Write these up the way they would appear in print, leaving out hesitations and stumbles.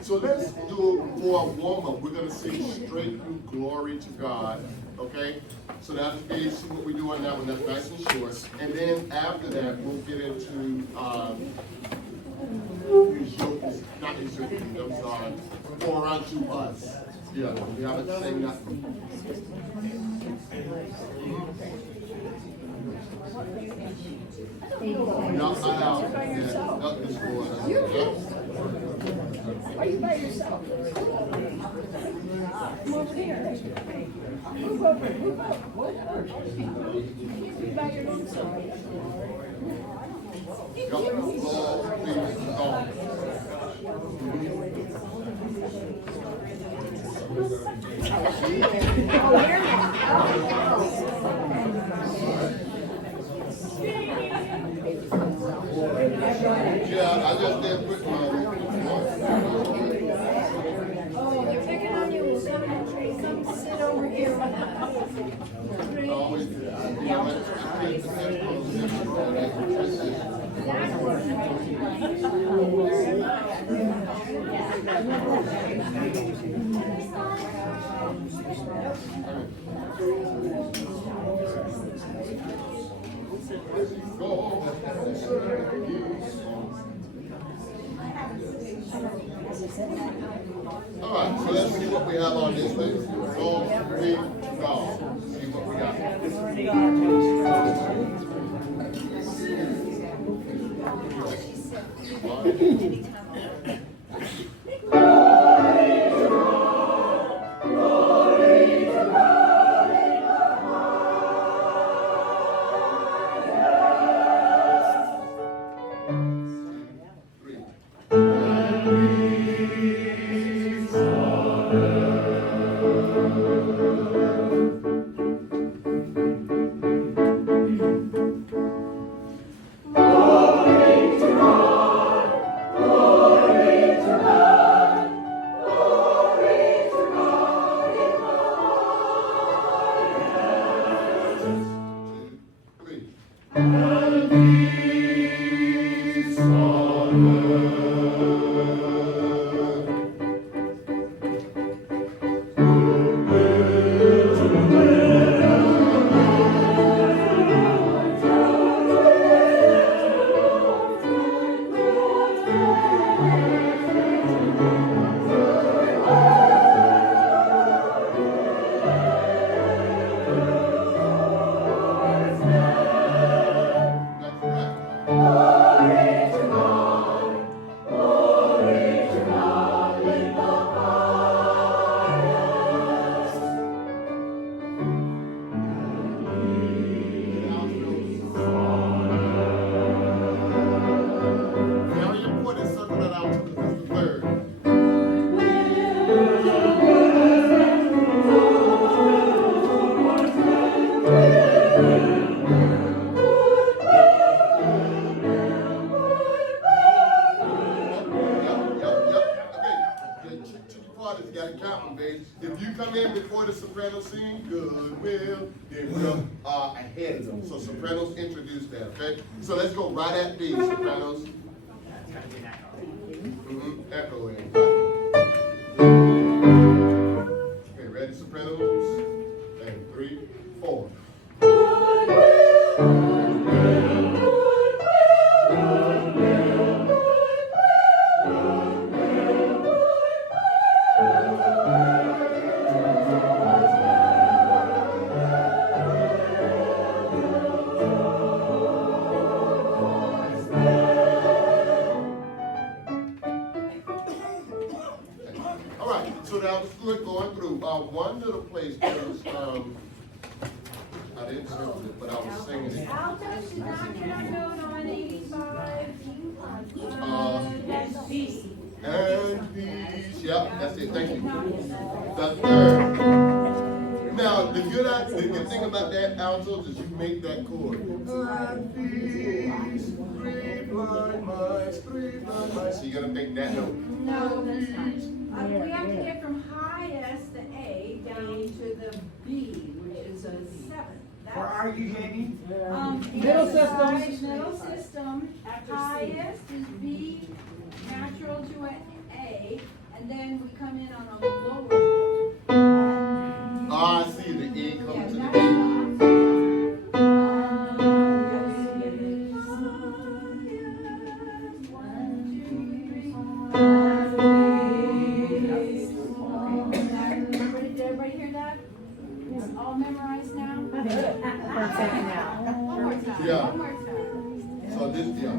So let's do it for a warm-up. We're going to sing straight through Glory to God, okay? So that'll be what we do on that one. That's nice and short. And then after that, we'll get into Yoke, not his Yoke, I'm sorry, Pour Unto Us. Yeah, we haven't sang that one. Y'all cut out that up this morning. Are you by yourself? Come over here. Move over, move up. What? You by your own self. Yeah, I just didn't put my. Oh, they're picking on you. Come sit over here. All right, so let's see what we have on this list. Go, read, go. See what we got. If you come in before the soprano sing goodwill, then we're ahead of them. So sopranos introduce that, okay? So let's go right at these sopranos. Echo in. Okay, ready, sopranos? And 3, 4. good going through. One little place was, I didn't sing it, but I was singing it. Alto should not get a note on 85. That's B. And peace. Yep, that's it. Thank you. The third. Now, the good thing about that alto is you make that chord. And peace, three blind mice, three blind mice. So you're gonna make that note. No, that's not. We have to get from highest, the A, down to the B, which is a 7. Where are you, Jamie? Middle system. Highest is B, natural to an A, and then we come in on a lower. I see the E comes to the that's E. Did everybody hear that? It's all memorized now? For a second now. One more time. Yeah. One more time. So this, yeah.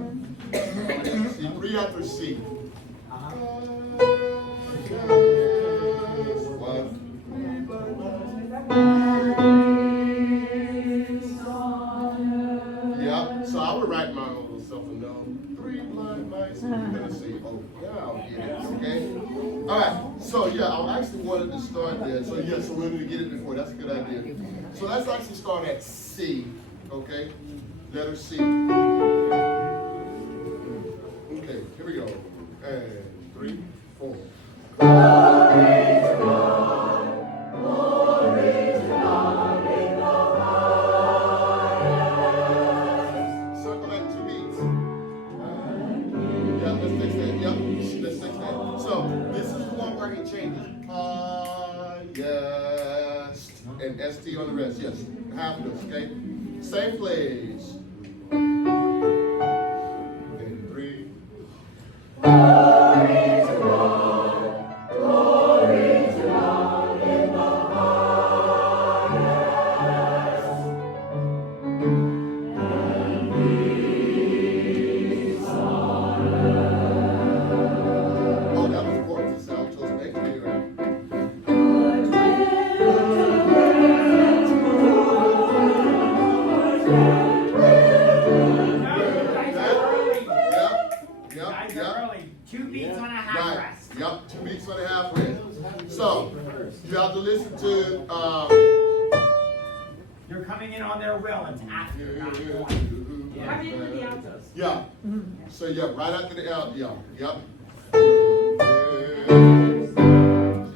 See, 3 after C. Yeah, so I would write my own little something down. 3 blind mice, and you're gonna say, oh, yeah, I'll get it, okay? All right, so yeah, I actually wanted to start there. So yeah, so we're gonna get it before, that's a good idea. So let's actually start at C, okay? Letter C. Okay, here we go. And 3, 4. Circle that 2 beats. Yeah, let's fix that. Yep, let's fix that. So this is the one where he changes highest and ST on the rest. Yes, half of those, okay? Same place. And 3. Oh, that was gorgeous. Altos, thank you, right? Guys are early. 2 beats on a half Right. rest. Yep, 2 beats on a half rest. So, you have to listen to, You're coming in on their will. It's after, not before. Come in with the altos. yeah. So, yeah, right after the L, yeah, yep.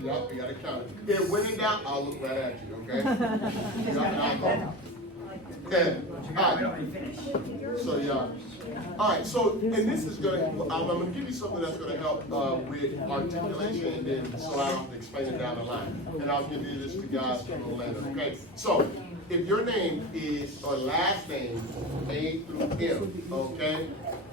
Yep, you gotta count it. Here, when in doubt, I'll look right at you, okay? Yep, now go. Okay, You all gotta right. really finish. So, yeah. All right, so, and this is gonna, I'm gonna give you something that's gonna help with articulation, and then so I don't have to explain it down the line. And I'll give you this to guys a little later, okay? So, if your name is, or last name, A through M, okay?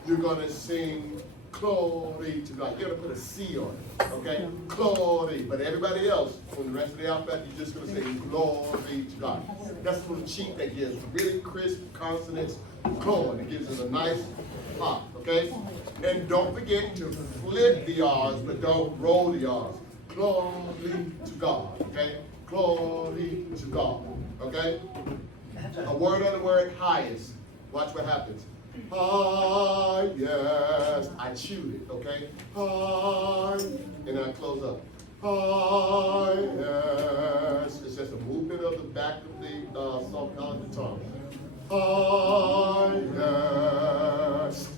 You're gonna sing glory to God. You're gonna put a C on it, okay? Glory. But everybody else, on the rest of the alphabet, you're just gonna say glory to God. That's for the cheat that gives really crisp consonants, glory. It gives it a nice pop, okay? And don't forget to flip the R's, but don't roll the R's. Glory to God, okay? Glory to God, okay? A word on the word highest. Watch what happens. Highest. I chewed it, okay? High. And then I close up. Highest. It's just a movement of the back of the soft palate of the tongue. Highest.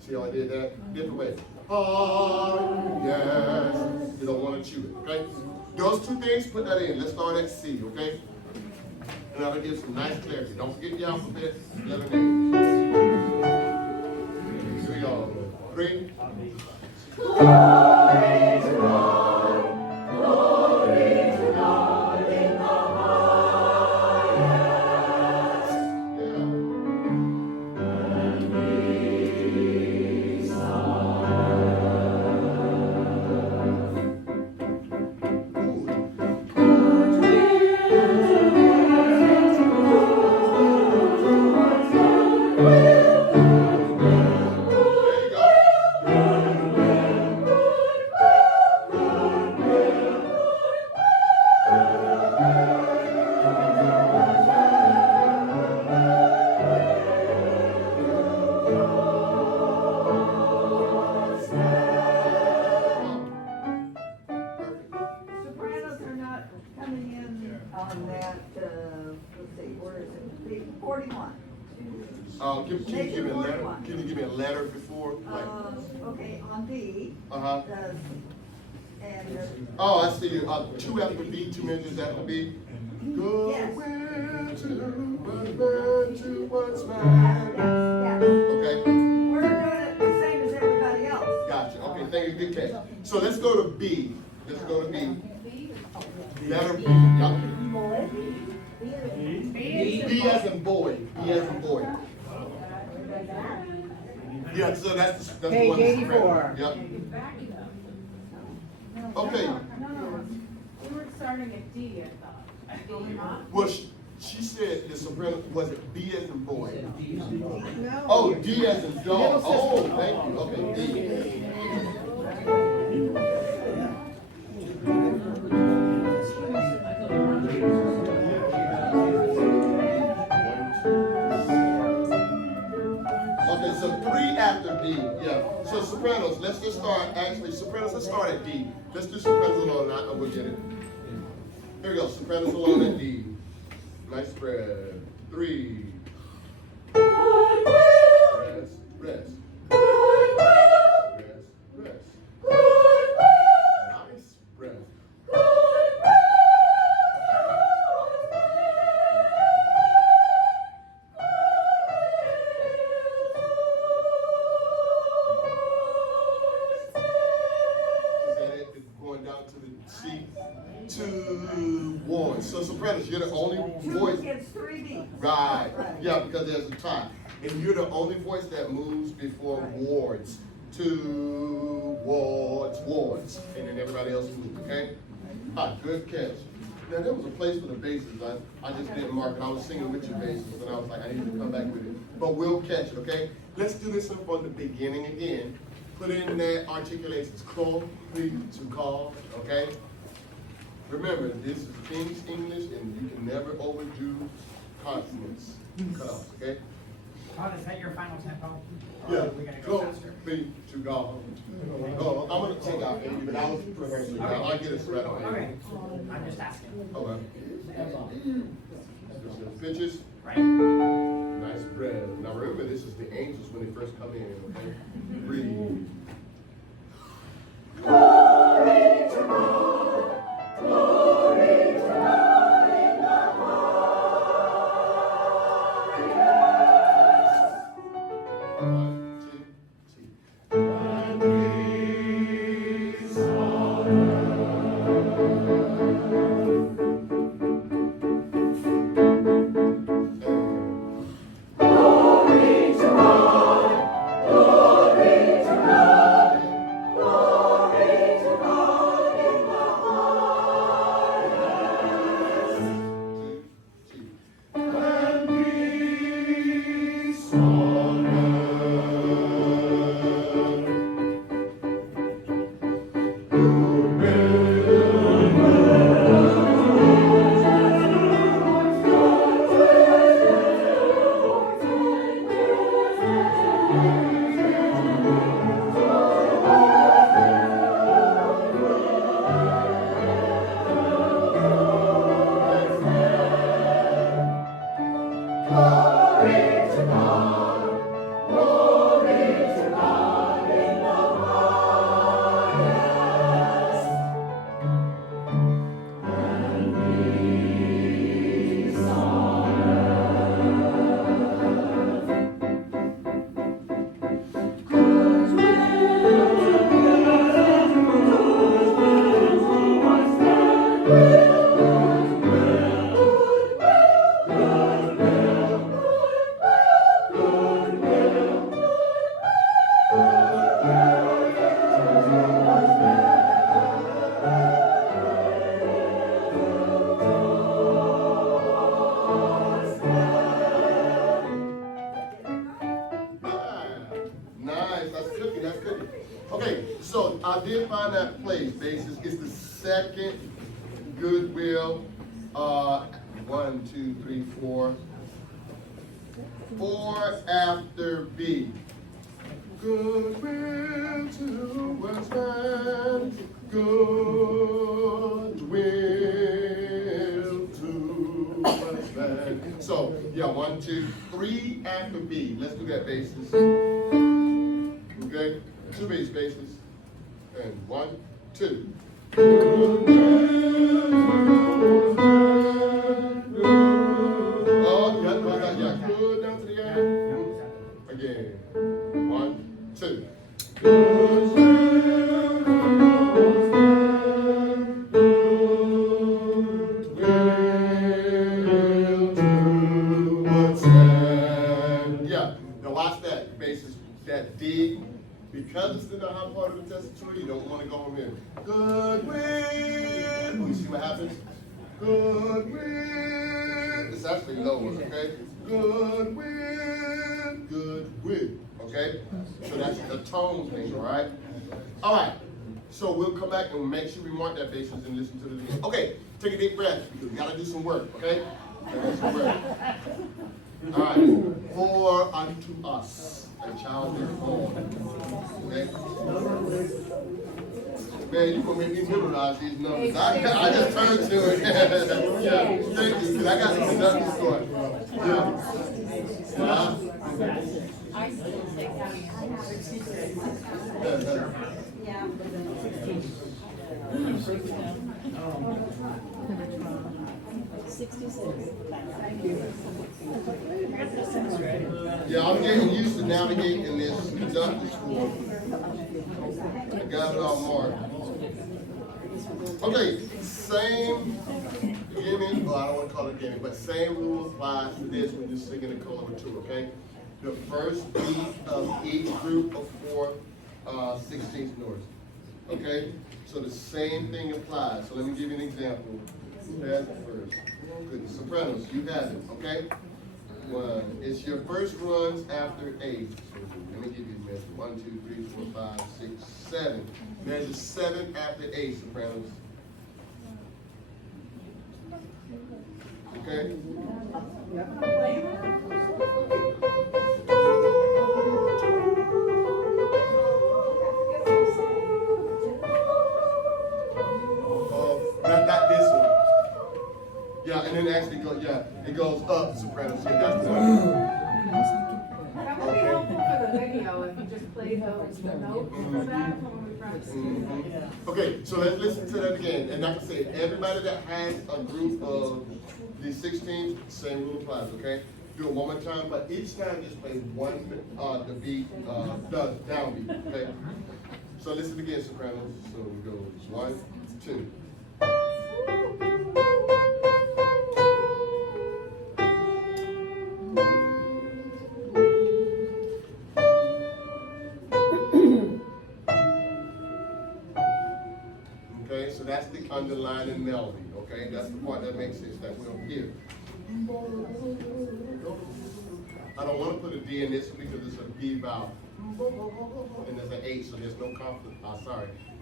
See how I did that? Different way. Highest. You don't want to chew it, okay? Those 2 things, put that in. Let's start at C, okay? And that'll give some nice clarity. Don't forget the alphabet, letter name. Here we go. 3. Can you give me a letter? Can you give me a letter before? Like, Okay, on D. uh-huh. And. Oh, I see you. 2 after B, 2 measures after B. Go Yes. where to what's mine. Yes. Okay. We're doing it the same as everybody else. Gotcha. Okay, thank you. Good catch. So let's go to B. Let's go to B. Letter B. Yup. B as in boy. B as in boy. Yeah, so that's the Page one. that's 84. Yep. Okay. No. We were starting at D, I thought. Well, she said the soprano, was it B as in boy? No. Oh, D as in dog. Oh, thank you. Okay, D. Okay, so 3 after D. Yeah. So sopranos, let's just start. Actually, sopranos, let's start at D. Let's do sopranos alone. We'll get it. Here we go. Sopranos alone at D. Nice spread. 3. Rest. Rest. Rest. Rest. Nice breath. Is that it? It's going down to the C. 2, 1. So sopranos, you're the only voice. It's 3B. Right. Yeah, because there's a tie. And you're the only voice that moves before wards. 2 wards, wards. And then everybody else moves, okay? Good catch. Now there was a place for the basses. I just didn't mark it. I was singing with your basses and I was like, I need to come back with it. But we'll catch it, okay? Let's do this from the beginning again. Put in that articulations. Call, please, to call, okay? Remember, this is King's English and you can never overdo consonants. Cutoffs, okay? Todd, is that your final tempo? Or Yeah. are we gonna go Go, faster? please, to God. Oh, I'm gonna take out baby, but I was rehearsing. I'll get it right away. Okay, I'm just asking. Okay. Pitches. Right. Nice breath. Now remember, this is the angels when they first come in, okay? Breathe. Glory to God. Glory to God in the highest. 1, 2, 3. And peace on So I did find that place, basis. It's the second Goodwill. 1, 2, 3, 4. 4 after B. Goodwill to what's mine. Goodwill to what's mine. So Yeah, 1, 2, 3 after B. Let's do that basses. Okay, 2 bass basses. And 1, 2. Oh, yeah. Good down to the end. Again. 1, 2. Yeah. Now watch that. Bass is that D. Because it's in the high part of the tessitura, you don't want to go home in. Good wind. You see what happens? Good wind. It's actually lower, okay? Good wind. Good wind. Okay? So that's the tone thing, all right? All right. So we'll come back and make sure we mark that basis and listen to the beat. Okay, take a deep breath because we gotta do some work, okay? Gotta do some work. All right. For unto us a child is born. Okay? Man, you gonna make me memorize these numbers. I just turned to it. Yeah, thank you, because I got to conduct this story. Yeah. I still take out 66. Yeah. Yeah, I'm getting used to navigating in this conductor school. I got it all marked. Okay, same beginning, well, I don't want to call it beginning, but same rule applies to this when you're singing in color 2, okay? The first beat of each group of 4 16th notes. Okay? So the same thing applies. So let me give you an example. Who has it first? Good. Sopranos, you have it, okay? 1. It's your first runs after 8. So let me give you the measure. 1, 2, 3, 4, 5, 6, 7. Measure 7 after 8, Sopranos. Okay? Not this one. Yeah, and then actually go, yeah, it goes up, Sopranos. Yeah, that's the one. That would be helpful for the video if you just played those notes for that when we practice. Okay, so let's listen to that again. And like I said, everybody that has a group of the 16, same rule applies, okay? Do it one more time, but each time just play one, the beat, the downbeat, okay? So listen again, Sopranos. So we go 1, 2. Okay, so that's the underlying melody, okay? That's the part that makes sense, that we'll hear. I don't want to put a D in this because it's a B vowel. And there's an H, so there's no consonant,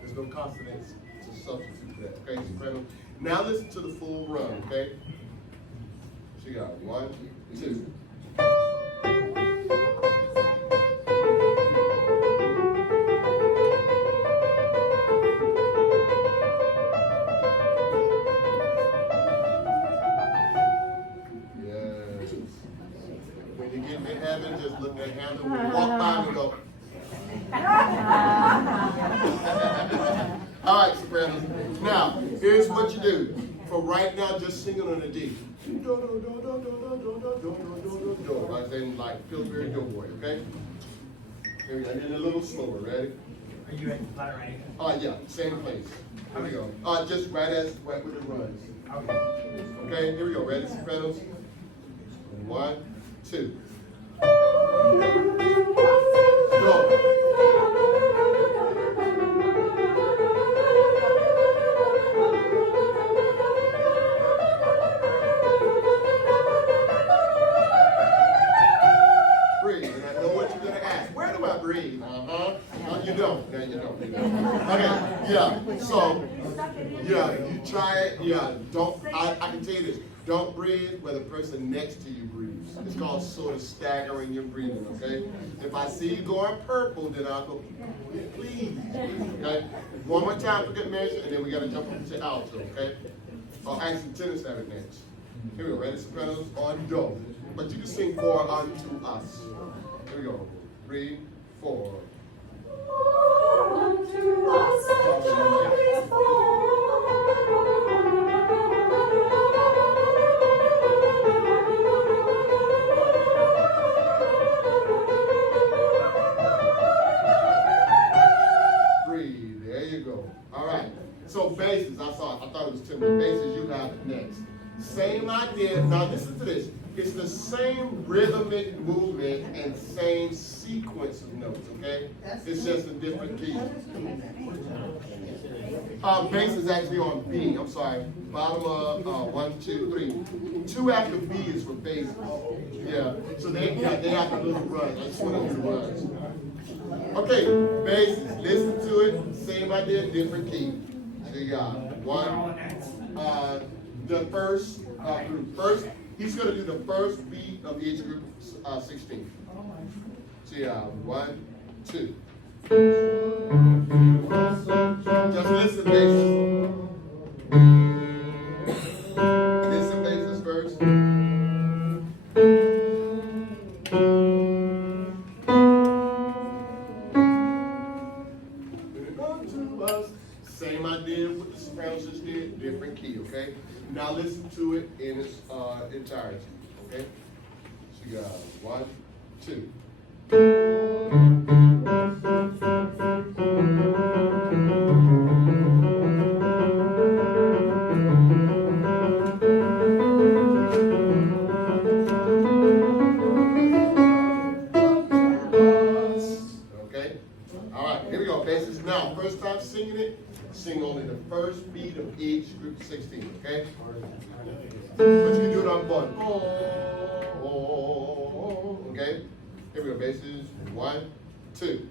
there's no consonants to substitute for that, okay, Soprano? Now listen to the full run, okay? So you got 1, 2. When you get to heaven, just look at Hannah, when you walk by and go. All right, Sopranos. Now, here's what you do. For right now, just sing it on a D. Like saying like Pillsbury Doughboy, okay? Here we go. And a little slower. Ready? Are you in letter A? Yeah, same place. Here we go. Just right with it runs. Okay. Okay, here we go. Ready, Sopranos? 1, 2. Go. Breathe. And I know what you're going to ask. Where do I breathe? You don't. Now you don't. Okay, yeah. So, yeah, you try it. Yeah, don't. I can tell you this. Don't breathe where the person next to you breathes. It's called sort of staggering your breathing, okay? If I see you going purple, then I'll go, please, okay? One more time for good measure, and then we got to jump up to alto, okay? Oh, actually, tenors have it next. Here we go, ready, Sopranos, on do. but you can sing for unto us. Here we go. 3, 4. Unto us a child is Breathe. There you go. All right. So basses, I thought it was timid. Basses, you got it next. Same idea. Now listen to this. It's the same rhythmic movement and same sequence of notes, okay? It's just a different key. Bass is actually on B. I'm sorry. Bottom of 1, 2, 3. 2 after B is for basses. Yeah. So they have the little runs. I just want to do the runs. Okay, basses. Listen to it. Same idea, different key. So you got 1. The first group. First, he's going to do the first beat of each group 16. So you got 1, 2. Just listen, basses. Listen, basses first. Same idea with the Sopranos just did, different key, okay? Now listen to it in its entirety, okay? So you got 1, 2. Okay? All right, here we go, basses. Now, first time singing it, sing only the first beat of each group 16, okay? But you can do it on one. Okay? Here we go, basses. 1, 2.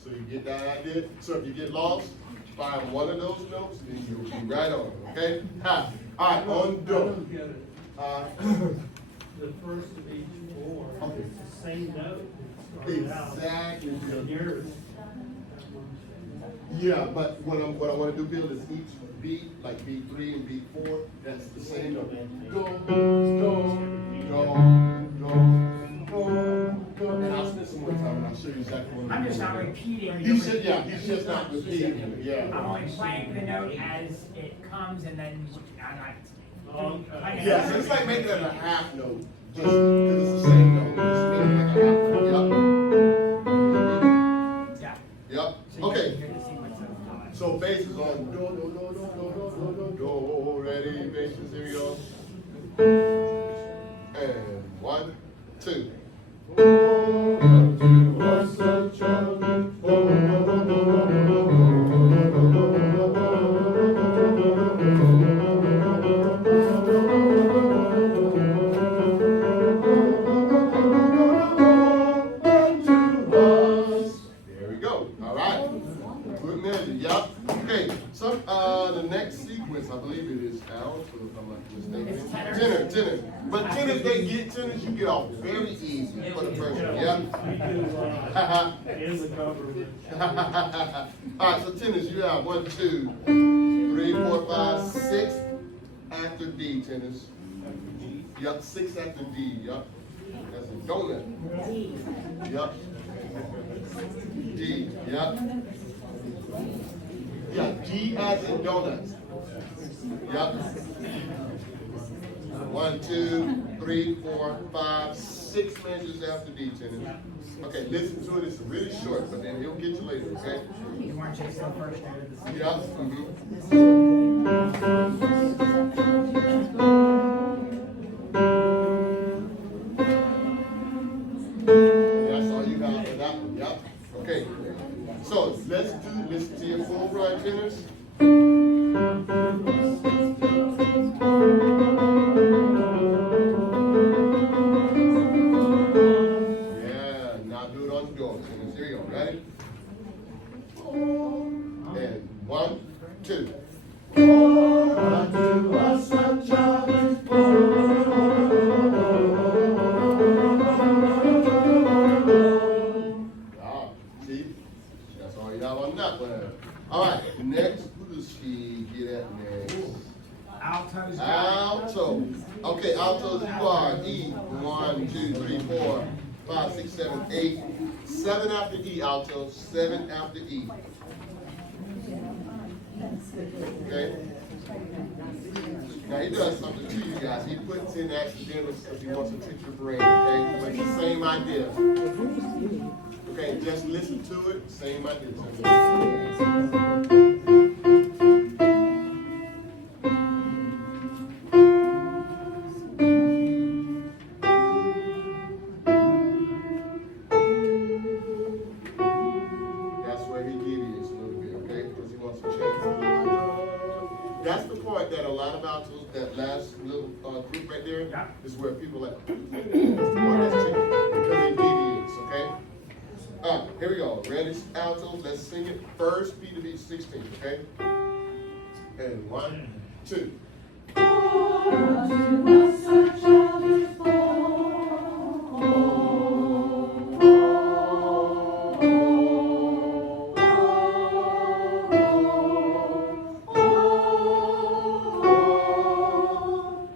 So you get that idea? So if you get lost, find one of those notes, and you'll be right on, okay? Ha. All right, on do. The first of each four, Okay. it's the same note. It started out. Exactly. And yours. Yeah, but what I want to do, Bill, is each beat, like beat 3 and beat 4, that's the same note. Do, do, do. And I'll spend some more time and I'll show you exactly what I'm just not repeating. He's just not repeating, yeah. I'm only playing the note as it comes and then I'm not. Okay. Yeah, so it's like making it a half note, just because it's the same note, just making it like a half note, Yeah. Yep, So you okay. can hear the sequence of So bass is on do, do, do, do, do, do, do, do, ready, basses, here we go. And 1, 2. There we go. All right. Good melody. Yep. Okay. So the next sequence, I believe it is Alto, if I'm not mistaken. It's tenor. Tenor. But tenors, tenors, you get off very easy for the first one. Yep. We do, in the government. All right. So tenors, you have 1, 2, 3, 4, 5, 6 after D. Tenors. Yep. 6 after D. Yep. That's a donut. Yep. D, yep. Yeah, D as in donuts. Yep. 1, 2, 3, 4, 5, 6 measures after D, tenors. Okay, listen to it. It's really short, but then he'll get you later, okay? You weren't chasing the first note of the Yep. That's all you got for that one, yep. Okay, so listen to your full run, tenors. Yeah, now do it on the door, tenors. Here you go, ready? And 1, 2. Unto us a child is born. 5, 6, 7, 8. 7 after E, alto. 7 after E. Okay? Now he does something to you guys. He puts in accidentals because he wants to trick your brain, okay? But it's the same idea. Okay, just listen to it. Same idea. That's where he deviates a little bit, okay? Because he wants to change. That's the part that a lot of altos, that last little group right there, Yeah. is where people like, that's the part that's tricky, because it deviates, okay? Here we go. Ready, altos, let's sing it. First beat to beat 16, okay? And 1, 2.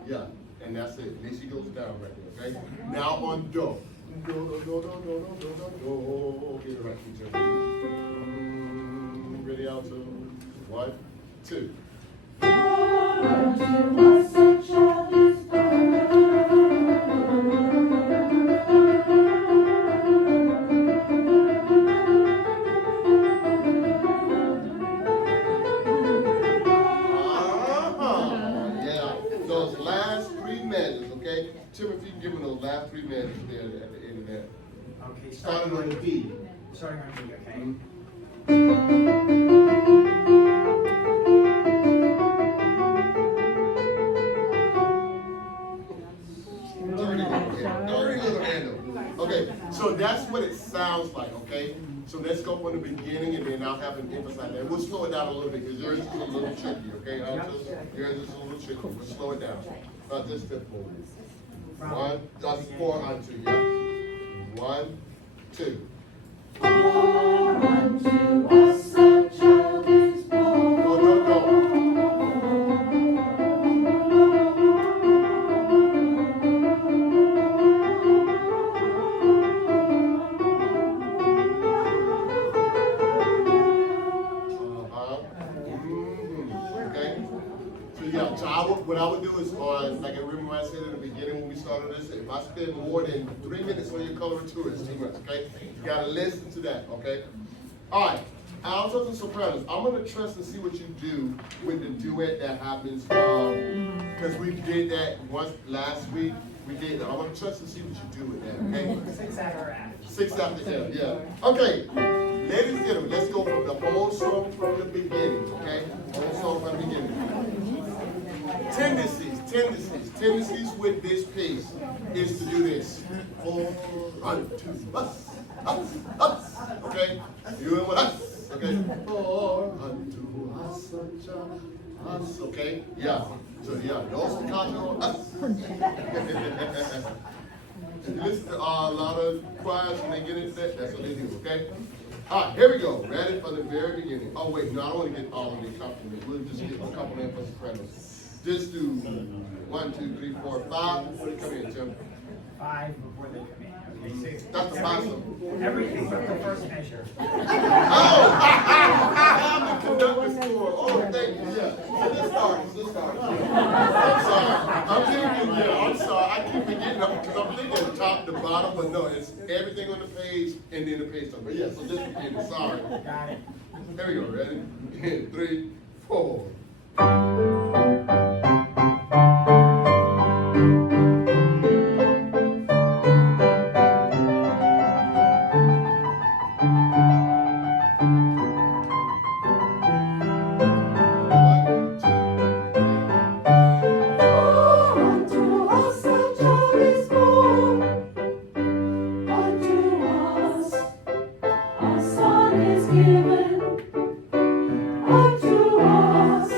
Yeah, and that's it. At least he goes down right there, okay? Now on do. Do, do, do, do, do, do, do, do. Get it right, teacher. Ready, alto. 1, 2. Yeah, those last 3 measures, okay? Timothy, you can give me those last 3 measures there at the end of that. Okay, Starting on the D. Starting on D, okay? Dirty little handle. Okay, so that's what it sounds like, okay? So let's go from the beginning and then I'll have him emphasize that. We'll slow it down a little bit because yours is a little tricky, okay? Altos? Yours is a little tricky. We'll slow it down. Just step forward. 1, just 4 on 2, yeah. 1, 2. Go, go, go. Okay. So yeah, so what I would do is like I remember I said in the beginning when we started this, if I spend more than 3 minutes on your coloring tour, it's too much, okay? You gotta listen to that, okay? All right, altos and sopranos. I'm gonna trust and see what you do with the duet that happens, because we did that once last week. We did that. I'm gonna trust and see what you do with that, okay? 6 after F. 6 after F, yeah. Okay, ladies and gentlemen, let's go from the whole song from the beginning, okay? Whole song from the beginning. Tendencies with this piece is to do this. For unto us, okay? You in with us, okay? For unto us, okay? Yeah. So yeah, no staccato, us. If you listen to a lot of choirs when they get into that, that's what they do, okay? All right, here we go. Ready for the very beginning. Oh wait, no, I don't want to get all of the compliments. We'll just get a couple in for sopranos. Just do 1, 2, 3, 4, 5 before they come in, Tim. 5 before they come in. Okay, 6. That's the awesome. Everything but the first measure. Oh! I'm the conductor score. Oh, thank you. Yeah. So let's start. I'm sorry. I keep forgetting because I'm thinking at the top, the bottom, but no, it's everything on the page and then the page number. Yeah, so just begin. Sorry. Got it. Here we go. Ready? 3, 4. Given unto us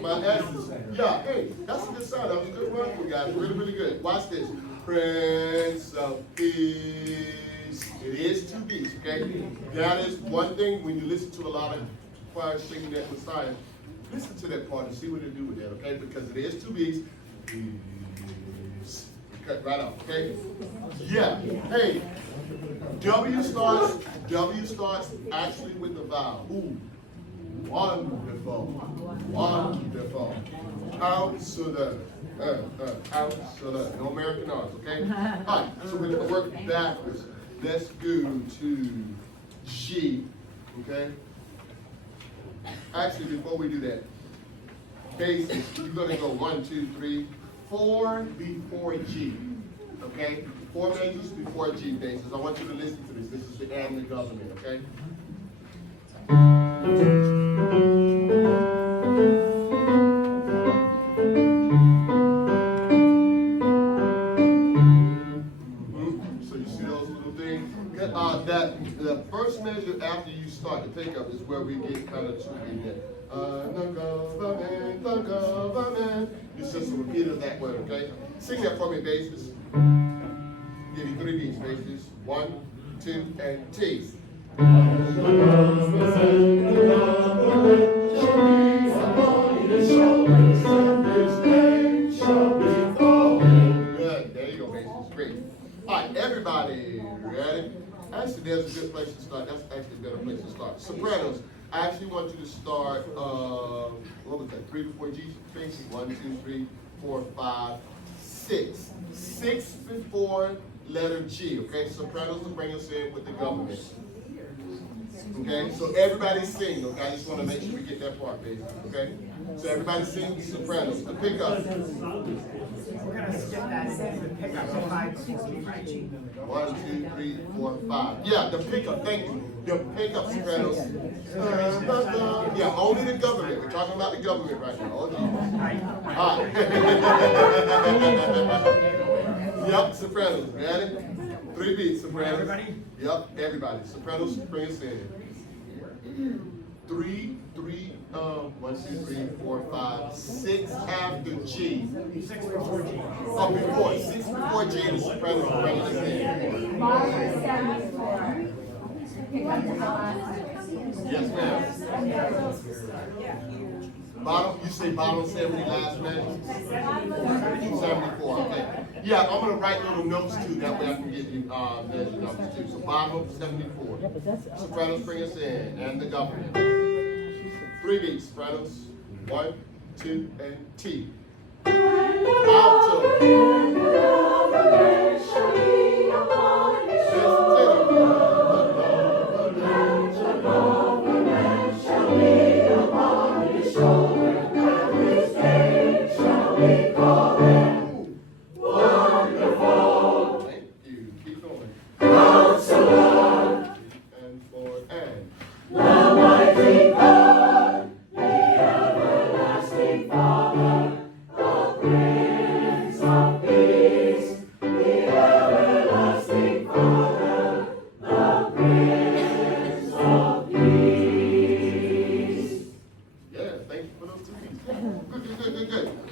My essence. Yeah, hey, that's a good sound. That was a good run for you guys. Really, really good. Watch this. Prince of Peace. It is 2 beats, okay? That is one thing when you listen to a lot of choirs singing that Messiah, listen to that part and see what they do with that, okay? Because it is 2 beats. Peace. Cut right off, okay? Yeah. Hey, W starts actually with the vowel. Ooh. Wonderful. Wonderful. Counselor. Counselor. No American R's, okay? All right, so we're going to work backwards. Let's go to G, okay? Actually, before we do that, basics, you're going to go 1, 2, 3, 4 before G, okay? 4 majors before G bases. I want you to listen to this. This is the and the government, okay? So you see those little things? That the first measure after you start the pickup is where we get kind of tricky there. The government. It's just a repeat of that word, okay? Sing that for me, basses. Give you 3 beats, basses. 1, 2, and T. Good, there you go, basses. Great. All right, everybody, ready? Actually, there's a good place to start. That's actually a better place to start. Sopranos. I actually want you to start, what was that, 3 before G bass? 1, 2, 3, 4, 5, 6. 6 before letter G, okay? Sopranos will bring us in with the government. Okay, so everybody sing, okay? I just want to make sure we get that part, baby, okay? So everybody sing sopranos. The pickup. We're gonna skip that and do the pickup of 5, 6, right? 1, 2, 3, 4, 5. Yeah, the pickup, thank you. The pickup sopranos. Yeah, only the government. We're talking about the government right now. Oh, Jesus. All right. Yep, sopranos. Ready? 3 beats, sopranos. Everybody? Yep, everybody. Sopranos, bring us in. 3, 1, 2, 3, 4, 5, 6 after G. 6 before G. Oh, before. 6 before G, the sopranos bring us in. Yes, ma'am. Bottom, you say bottom 70 last measure? 74, okay. Yeah, I'm gonna write little notes too, that way I can get you measure numbers too. So bottom 74. Sopranos bring us in, and the government. 3 beats, sopranos. 1, 2, and T. Alto.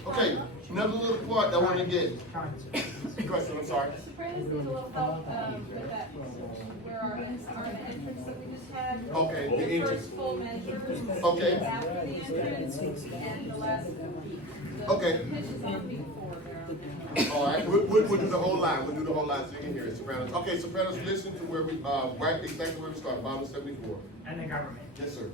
Okay, another little part I want to get. Question, I'm sorry. Sopranos need a little help with that, where our entrance that we just had. Okay, the The entrance. first full measure. Okay. After the entrance and the last beat. The Okay. pitch is on beat 4 there. All right, we'll do the whole line. We'll do the whole line so you can hear it. Sopranos. Okay, sopranos, listen to where we, right exactly where we started, bottom of 74. And the government. Yes, sir.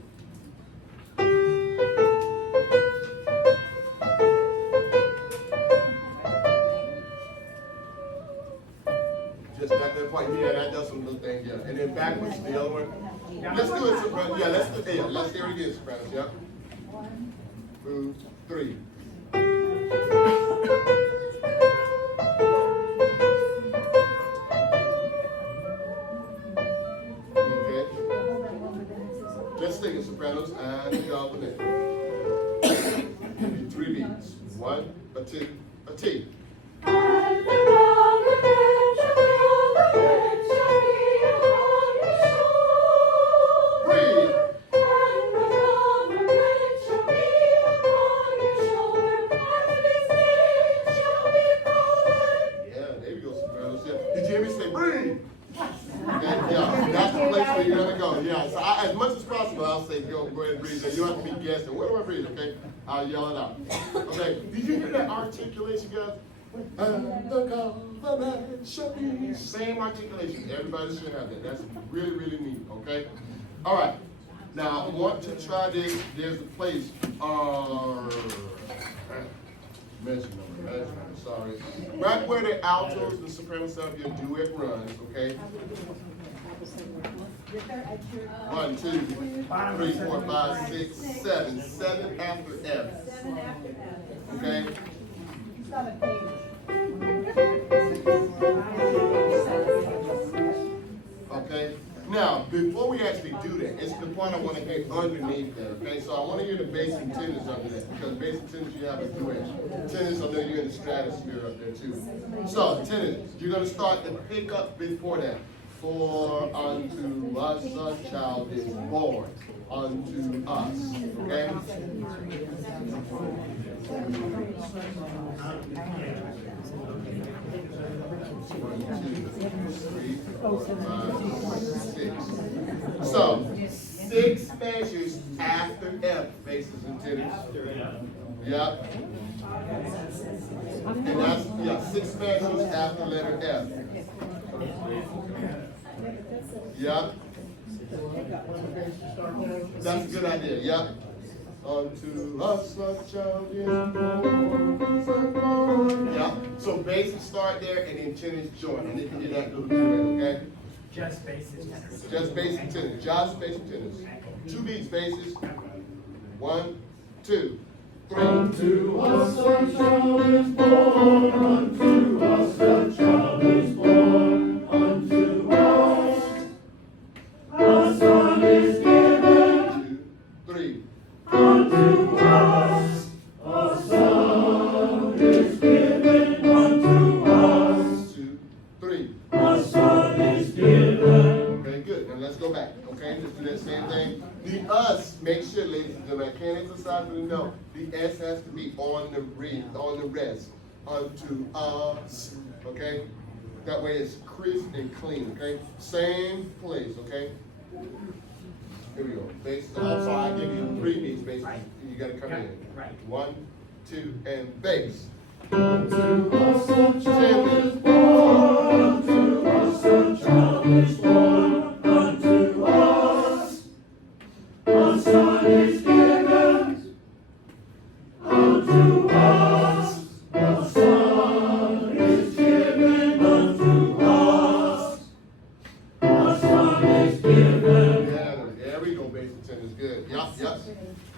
Just that part, yeah, that does some little thing, yeah. And then backwards, the other one. Let's do it, sopranos. Yeah, let's do it. Yeah, let's hear it again, sopranos. Yeah. 1, 2, 3. Okay. Let's sing it, sopranos, and y'all with it. 3 beats. 1, a 2, a T. And the government shall be upon your shoulder. Breathe. And the government shall be upon your shoulder. And his name shall be called. Yeah, there you go, sopranos. Yeah. Did you hear me say breathe? Okay, yeah, that's the place where you're gonna go. Yeah, so as much as possible, I'll say go ahead and breathe. You don't have to be guessing. Where do I breathe? Okay, I'll yell it out. Okay, did you hear that articulation, guys? And the government shall be. Same articulation. Everybody should have that. That's really, really neat. Okay. All right. Now I want to try this. There's a place. Measure number. Sorry. Right where the altos and sopranos have your duet runs. Okay. 1, 2, 3, 4, 5, 6, 7. 7 after F. 7 after F. Okay. Okay. Now, before we actually do that, it's the part I want to hit underneath that. Okay. So I want to hear the bass and tenors under that because bass and tenors you have a duet. Tenors are there, you're in the stratosphere up there too. So tenors, you're going to start the pickup before that. For unto us a child is born, unto us. Okay? 3, 4, 5, 6. So 6 measures after F, basses and tenors. Yep. And that's 6 measures after letter F. Yep. That's a good idea. Yep. Unto us a child is born. Yep. So basses start there and then tenors join. And you can do that little duet, okay? Just basses, tenors. Just bass and tenors. Just bass and tenors. 2 beats basses. 1, 2, 3. Unto us a child is born, unto us a child is born, unto us a son is given. 2, 3. Unto us a son is given, unto us 2, 3. a son is given. Okay, good. Now let's go back. Okay, just do that same thing. The us, make sure, ladies and gentlemen, I can't exercise with the no. The S has to be on the rest. Unto us. Okay? That way it's crisp and clean. Okay? Same place. Okay? Here we go. Bass. I'm sorry, I give you 3 beats, bass. You gotta come in. Right. 1, 2, and bass. Unto us a child is born, unto us a child is born, unto us a son is given, unto us a son is given, unto us a son is given. Yeah, there we go, bass and tenors. Good. Yep.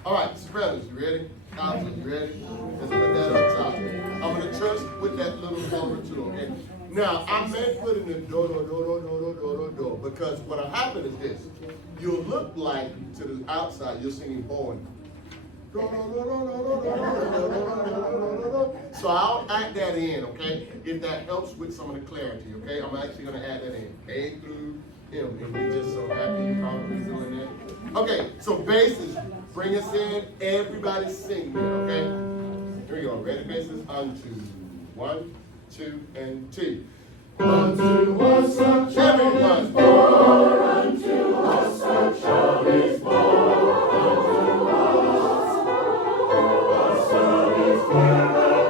All right, sopranos, you ready? Alto, you ready? Let's put that up top. I'm going to trust with that little color too, okay? Now, I may put in the do, because what'll happen is this. You'll look like, to the outside, you're singing horn. So I'll add that in, okay? If that helps with some of the clarity, okay? I'm actually going to add that in. A through M. And you're just so happy you're probably doing that. Okay, so basses, bring us in. Everybody sing there, okay? Here we go. Ready, basses? Unto. 1, 2, and T. Unto us a child is born, unto us a child is born, unto us a son is given,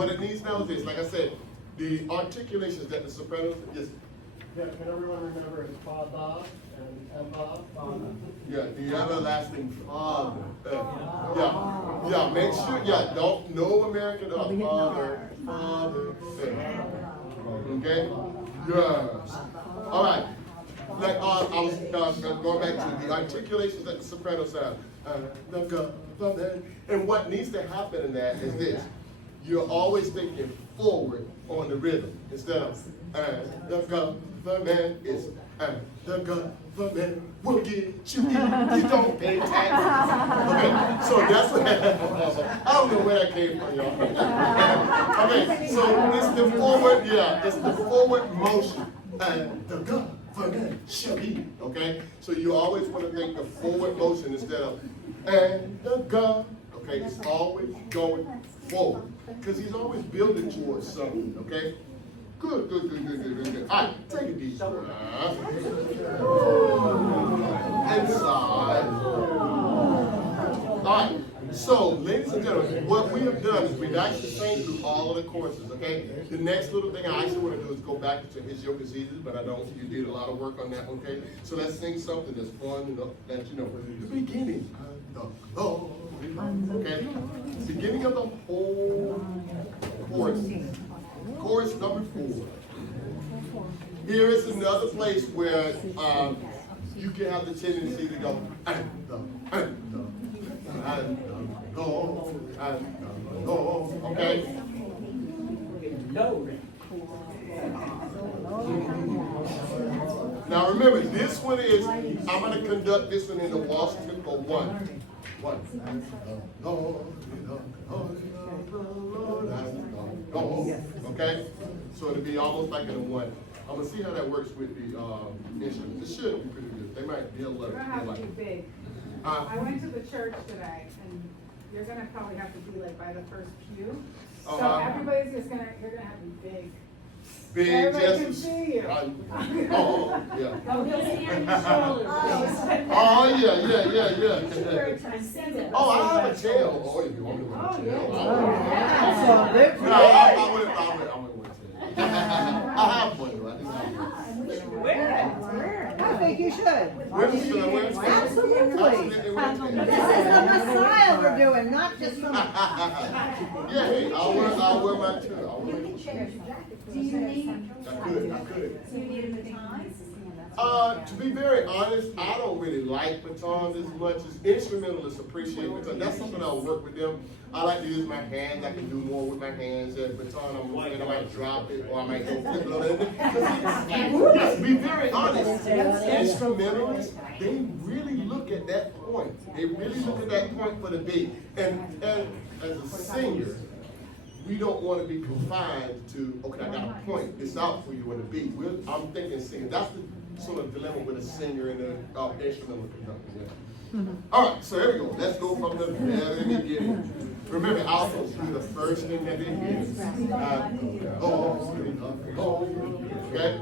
what it needs now is this, like I said, the articulations that the sopranos, yes, Yeah, can everyone remember it's Father and Eva? yeah, the everlasting Father. Yeah, make sure, don't, no American Father, okay? Yes. All right. Like, I was going back to the articulations that the soprano sound. And what needs to happen in that is this. You're always thinking forward on the rhythm instead of the government is the government will get you. You don't pay taxes. Okay, so that's what I don't know where that came from, y'all. Okay, so it's the forward, it's the forward motion. The government shall be. Okay, so you always want to think the forward motion instead of the government. Okay, it's always going forward because he's always building towards something. Okay. Good. All right, take a deep breath. Inside. All right, so ladies and gentlemen, what we have done is we've actually sang through all of the courses, okay? The next little thing I actually want to do is go back to his Yoke diseases, but I don't. You did a lot of work on that, okay? So let's sing something that's fun, that the beginning of the okay? Beginning of the whole chorus. Chorus number 4. Here is another place where you can have the tendency to go, okay? Now remember, this one is, I'm going to conduct this one in the waltz tempo 1. Okay? So it'll be almost like in a 1. I'm going to see how that works with the instrument. It should be pretty good. They might be a little. You're gonna have to be big. I went to the church today, and you're gonna probably have to be like by the first pew. So everybody's just you're gonna have to be big. Big, Everybody can just. see you. Yeah. Oh, he'll stand on your shoulders. Oh, yeah. Oh, I have a tail. Oh, if you want me to wear a tail. I wouldn't want a tail. I have one, though. I just have one. I think you should. Where should I wear a tail? Absolutely. This is the Messiah we're doing, not just some. Yeah, hey, I'll wear my tail. I'll wear my tail. Do you need? I could. Do you need a baton? To be very honest, I don't really like batons as much as instrumentalists appreciate batons. That's something I'll work with them. I like to use my hands. I can do more with my hands. At baton, I might drop it or I might go flip it over there. Yes, to be very honest, instrumentalists, they really look at that point. They really look at that point for the beat. And as a singer, we don't want to be confined to, okay, I got to point this out for you in the beat. I'm thinking singing. That's the sort of dilemma with a singer and an instrumental conductor. Yeah. All right, so here we go. Let's go from the very beginning. Remember, altos do the first thing that they do. Okay?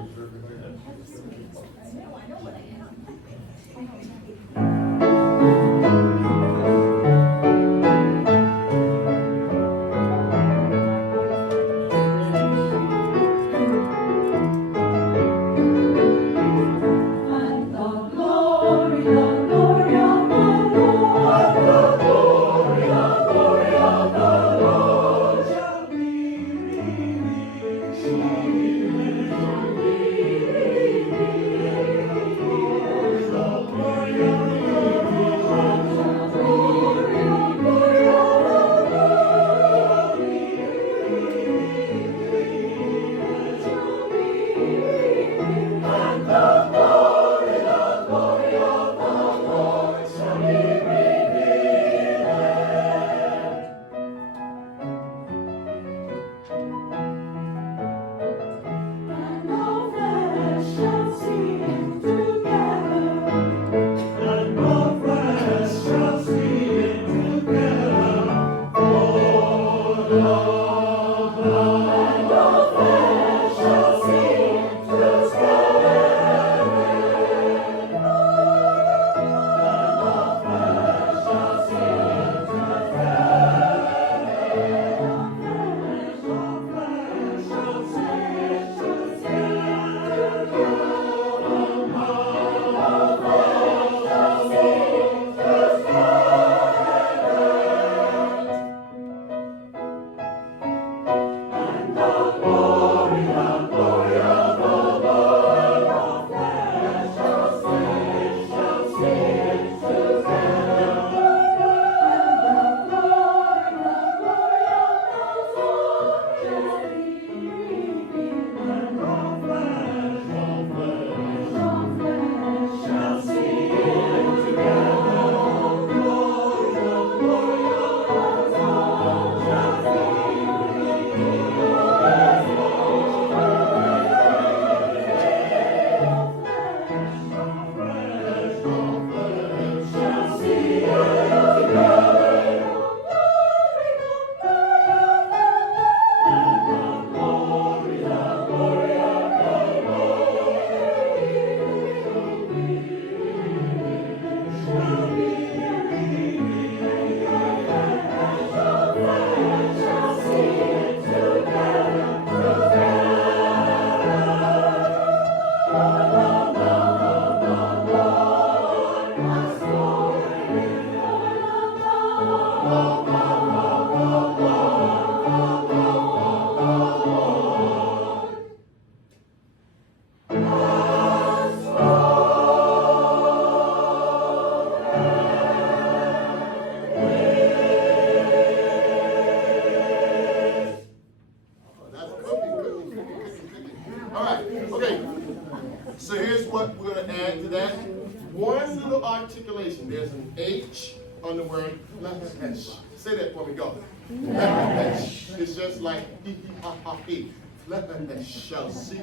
articulation. There's an H on the word flesh. Say that for me, go. Flesh. It's just like he, ha, ha, he. Flesh shall see.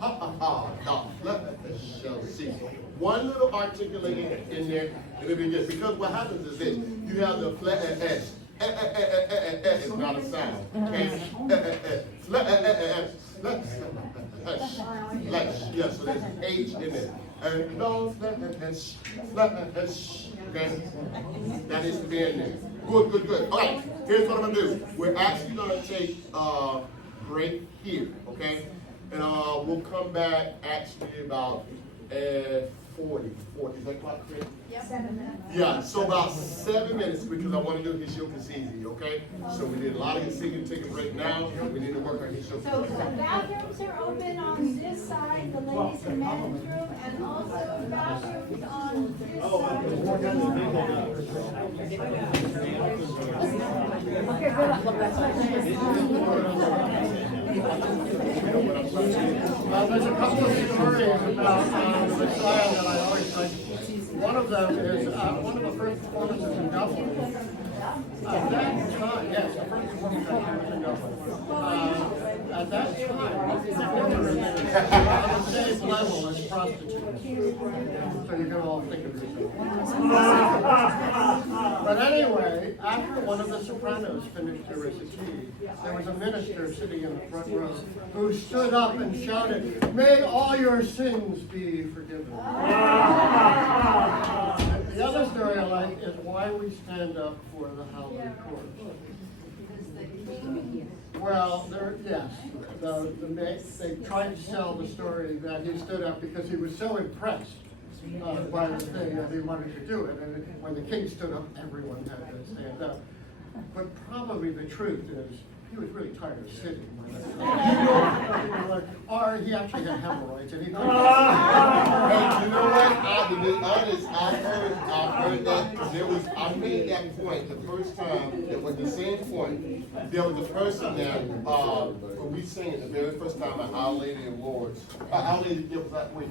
Ha, ha, ha, ha. Flesh shall see. One little articulating in there, and it'll be good. Because what happens is this: you have the flesh. It's not a sound. Okay? Flesh. Yeah, so there's an H in it. And no flesh. Okay? That is to be in there. Good. All right, here's what I'm going to do. We're actually going to take a break here, okay? And we'll come back actually about 40. Is that clock correct? Yep. 7 minutes. Yeah, so about 7 minutes because I want to do his yoke is easy, okay? So we did a lot of his singing, take a break now. We need to work on his yoke. So the bathrooms are open on this side, the ladies and men's room, and also bathrooms on this There's a couple of stories about the Messiah that I always like. One of them is one of the first performances in Dublin. At that time, yes, the first performance I was in Dublin. At that time, performers were on the same level as prostitutes. So you can all think of yourself. But anyway, after one of the Sopranos finished their recital, there was a minister sitting in the front row who stood up and shouted, "May all your sins be forgiven." The other story I like is why we stand up for the Hallowed Chorus. Well, they tried to tell the story that he stood up because he was so impressed by the thing that he wanted to do it. And when the king stood up, everyone had to stand up. But probably the truth is, he was really tired of sitting. Or he actually had hemorrhoids and he couldn't. Hey, you know what? To be honest, I heard that because I made that point the first time. It was the same point. There was a person that when we sang it the very first time at Our Lady Awards. Our Lady, it was that way.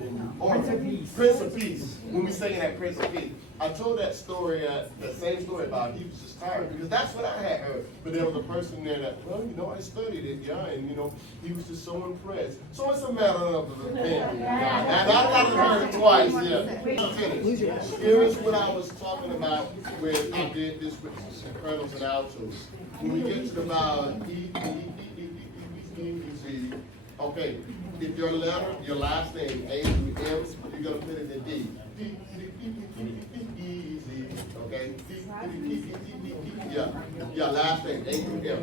Prince of Peace. When we sang it at Prince of Peace, I told that story, that same story about he was just tired because that's what I had heard. But there was a person there that, well, you know, I studied it, yeah, and you know, he was just so impressed. So it's a matter of opinion. Yeah. And I got to heard it twice, yeah. Here's what I was talking about when I did this with sopranos and altos. When we get to the vowel E, okay, if your letter, your last name, A through M, you're going to put it in D. Easy, okay? Yeah, last name, A through M.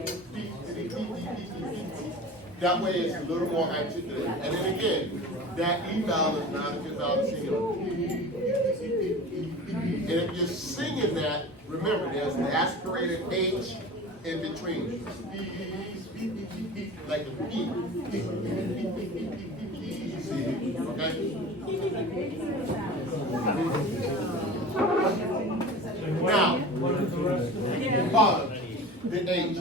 That way it's a little more articulate. And then again, that E vowel is not a good vowel to sing on. And if you're singing that, remember there's an aspirated H in between. Like a E. Okay? Now, the H.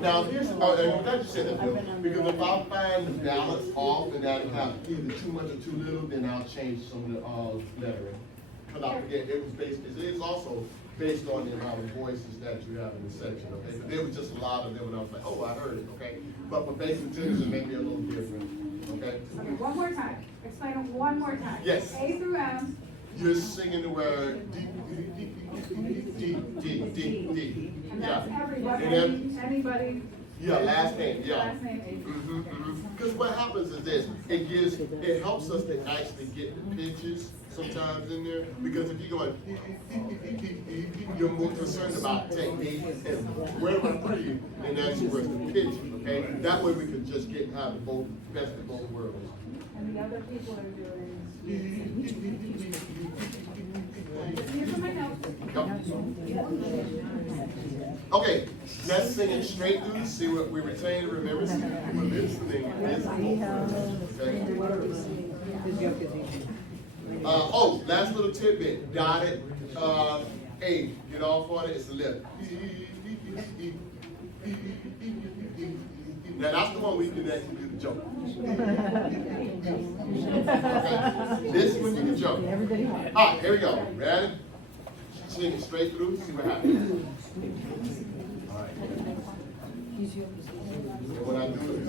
Now, here's, I'm glad you said that, Bill, because if I find the balance off and that have either too much or too little, then I'll change some of the lettering. Because I forget, it is also based on the amount of voices that you have in the section, okay? But there was just a lot of them, and I was like, oh, I heard it, okay? But for basic tenors, it may be a little different, okay? Okay, one more time. Explain it one more time. Yes. A through M. You're singing the word D, D, D, D, D. And Yeah. that's everybody, And then- anybody. Yeah, last name, yeah. Last name A. Because what happens is this, it helps us to actually get the pitches sometimes in there. Because if you're going, you're more concerned about technique and where do I put you, and that's where the pitch, okay? That way we can just have the best of both worlds. And the other people are doing. Here's my notes. Okay, let's sing it straight through, see what we retain and remember. We're listening. Okay. Last little tidbit, dotted A. Get off on it, it's a lip. Now that's the one we can actually do the joke. Okay. This one you can joke. All right, here we go. Ready? Sing it straight through, see what happens. All right. And when I do it,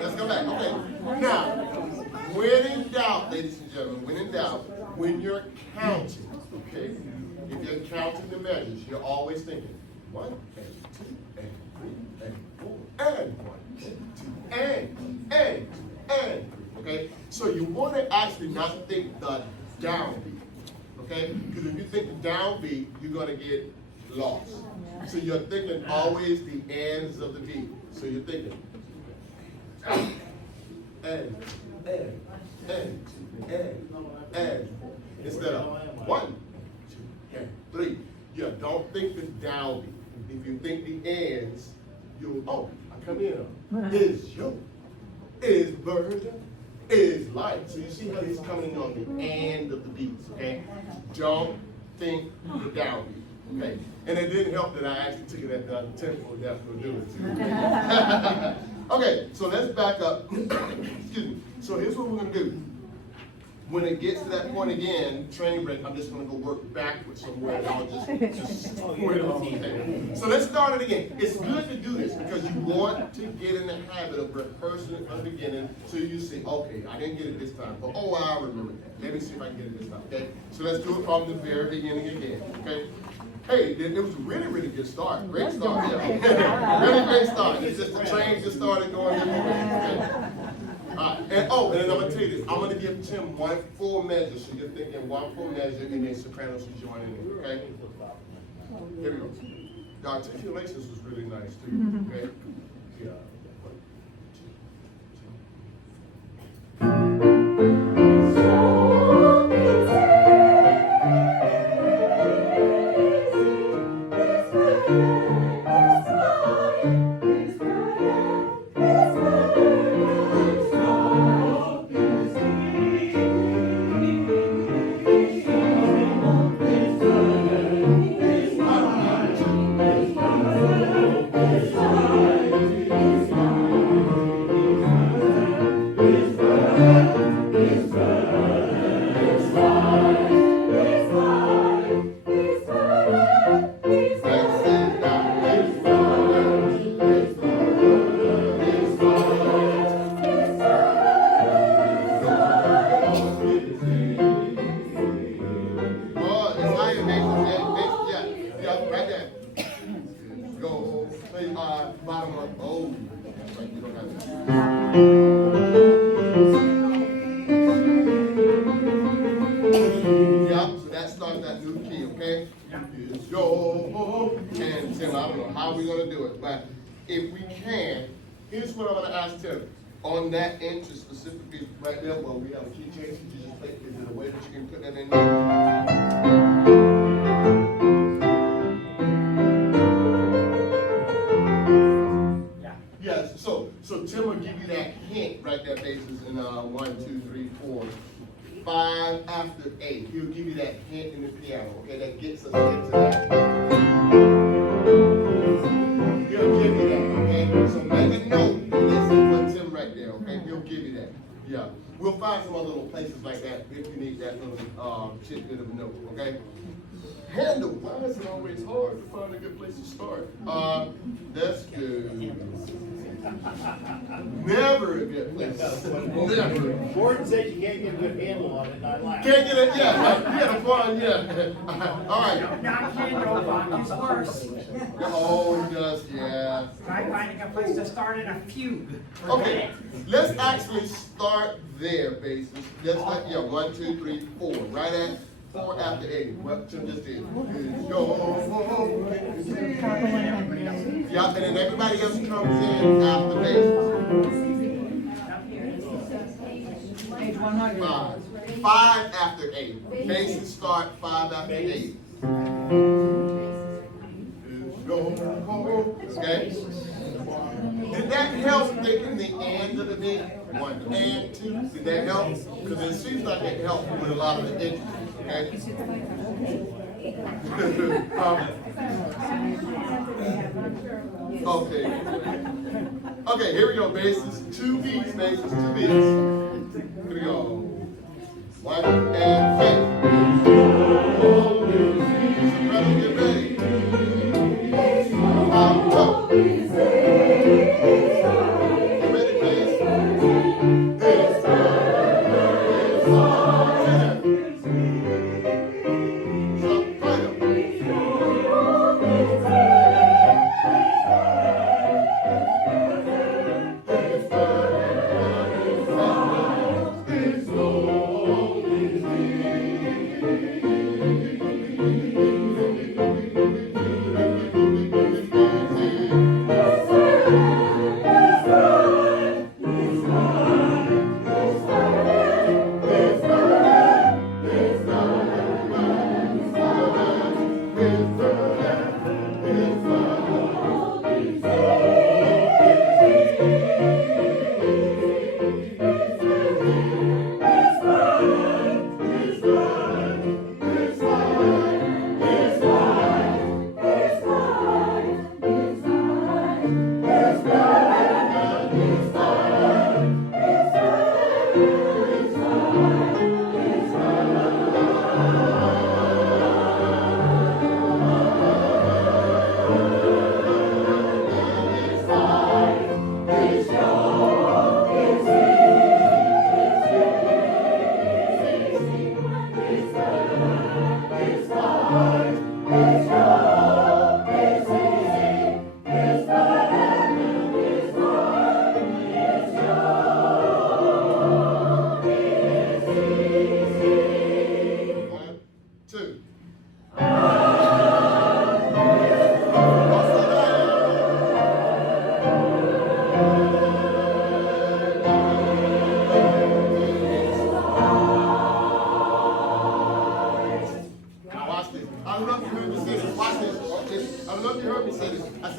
let's go back. Okay. Now, when in doubt, ladies and gentlemen, when in doubt, when you're counting, okay, if you're counting the measures, you're always thinking 1 and 2 and 3 and 4 and 1 and 2 and 3, okay? So you want to actually not think the downbeat, okay? Because if you think the downbeat, you're going to get lost. So you're thinking always the ends of the beat. So you're thinking and instead of 1, 2, and 3. Yeah, don't think the downbeat. If you think the ends, you'll I come in on is yoke, is burden, is light. So you see how he's coming on the end of the beats, okay? Don't think the downbeat. Okay, and it didn't help that I actually took it at the tempo, that's what do it too. Okay, so let's back up. Excuse me. So here's what we're gonna do. When it gets to that point again, training break, I'm just gonna go work backwards somewhere and I'll just point it off. Okay. So let's start it again. It's good to do this because you want to get in the habit of rehearsing from the beginning so you see, okay, I didn't get it this time, but oh, I remember that. Let me see if I can get it this time, okay? So let's do it from the very beginning again, okay? Hey, it was a really, really good start. Great start, yeah. Really great start. It's just the train just started going different ways, okay? And then I'm gonna tell you this. I'm gonna give Tim one full measure, so you're thinking one full measure, and then Soprano should join in, okay? Here we go. The articulations was really nice too, okay? Yeah. 1, 2. How are we going to do it? But if we can, here's what I'm gonna ask Tim. On that inch specifically right there, well, we have a key change. Could you just take, is it a way that you can put that in there? Yes, so Tim will give you that hint right there, basis in 1, 2, 3, 4, 5 after 8. He'll give you that hint in the piano, okay? That gets us into that. He'll give you that, okay? So make a note. Listen for Tim right there, okay? He'll give you that. Yeah. We'll find some other little places like that if you need that little tidbit of a note, okay? Handle. Why is it always hard to find a good place to start? That's good. Never a good place. Never. Gordon said you can't get a good handle on it, and I laughed. Can't get it, yeah. You got a fun, yeah. All right. Not kidding, Obama, it's worse. Oh, he does, yeah. Try finding a place to start in a fugue. Okay, let's actually start there, basis. Let's like, 1, 2, 3, 4. Right at 4 after 8. What Tim just did. Go. Yeah, and then everybody else comes in after basis. 5 after 8. Bases start 5 after 8. Okay? Did that help thinking the end of the beat? 1 and 2. Did that help? Because it seems like it helped with a lot of the injuries. Okay? Okay. Okay, here we go, basses. 2 beats, basses, 2 beats. Here we go. 1 and faith. Soprano, get ready. Alto. Get ready, bass.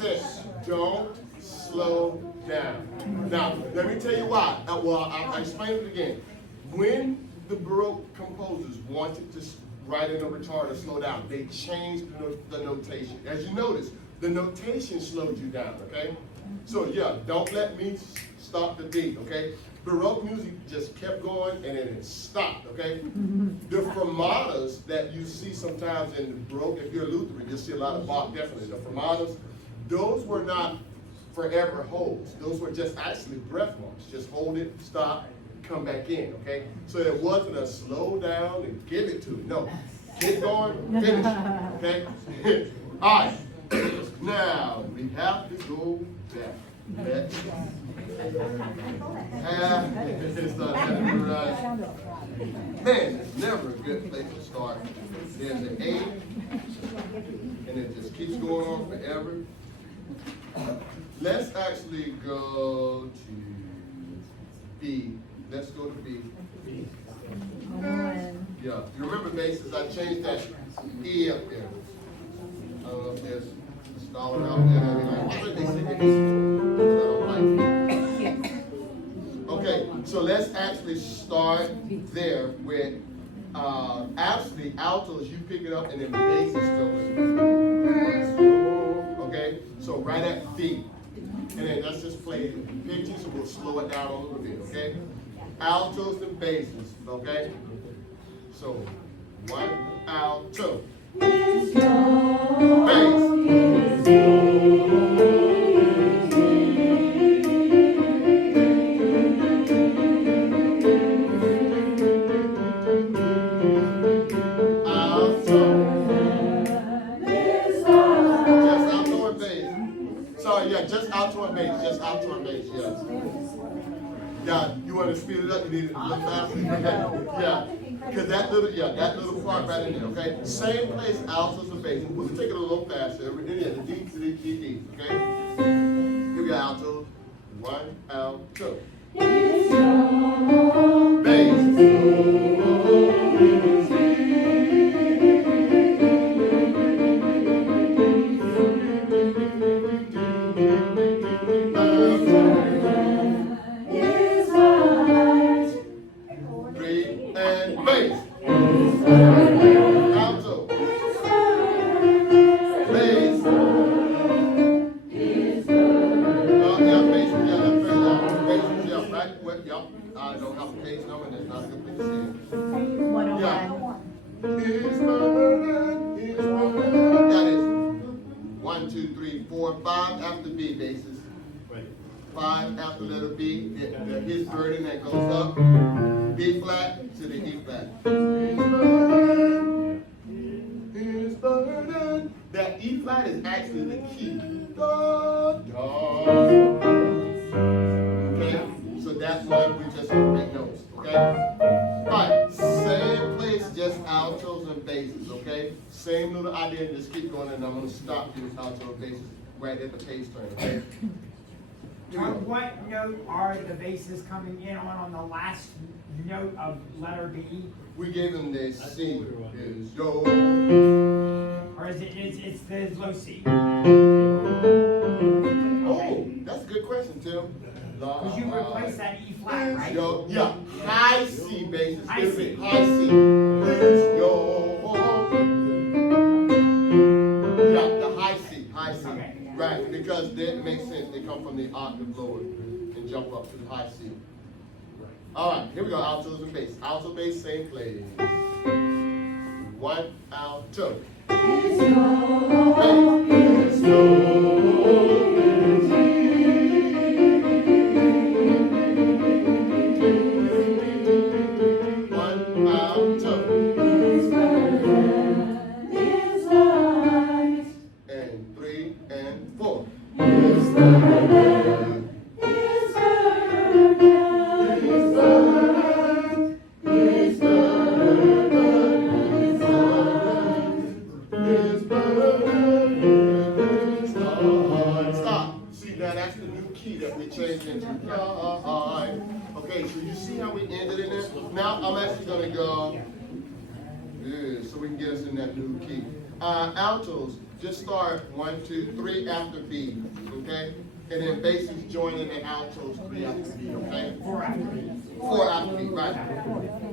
This. Don't slow down. Now, let me tell you why. I'll explain it again. When the Baroque composers wanted to write in a retard or slow down, they changed the notation. As you notice, the notation slowed you down, okay? So yeah, don't let me stop the beat, okay? Baroque music just kept going and then it stopped, okay? The fermatas that you see sometimes in the Baroque, if you're a Lutheran, you'll see a lot of Bach, definitely. The fermatas, those were not forever holds. Those were just actually breath marks. Just hold it, stop, come back in, okay? So it wasn't a slow down and give it to it. No, keep going, finish, okay? All right, now we have to go back. Let's man, it's never a good place to start. There's an A, and it just keeps going on forever. Let's actually go to B. Let's go to B. Yeah, you remember basses, I changed that E up there. I don't know if there's a scholar out there that be like, why did they say that before? I don't like it. Okay, so let's actually start there with, actually altos, you pick it up and then basses go. Okay, so right at B. And then let's just play pitches and we'll slow it down a little bit, okay? Altos and basses, okay? So, 1 alto. Bass. Just alto and bass, just alto and bass, yes. Yeah, you want to speed it up, you need it a little faster. Yeah, because that little part right in there, okay? Same place, altos and bass. We'll take it a little faster. Yeah, the D to the D, okay? Here we go, alto. 1 alto. I don't have a page number, that's not a good thing to say. 101. That is 1, 2, 3, 4, 5 after B bases. 5 after letter B, his burden that goes up, B flat to the E flat. His burden. That E flat is actually the key. Okay, so that's why we just make notes, okay? Alright, same place, just altos and basses, okay? Same little idea, just keep going, and I'm going to stop you with alto and basses right at the pace turn, okay? What note are the basses coming in on the last note of letter B? We gave them the C, is Yoke. Or is it's the low C? Oh, that's a good question, Tim. Because you replaced that E flat, right? Yo, yeah, high C basis. High C. High C. It's yo. Yeah, the high C. High C. Okay. Right, because that makes sense. They come from the octave lower and jump up to the high C. All right, here we go. Altos and bass. Alto bass, same place. 1 alto. Okay, so you see how we ended in there? Now I'm actually going to go, so we can get us in that new key. Altos, just start 1, 2, 3 after B, okay? And then basses join in the altos 3 after B, okay? 4 after B. 4 after B, right.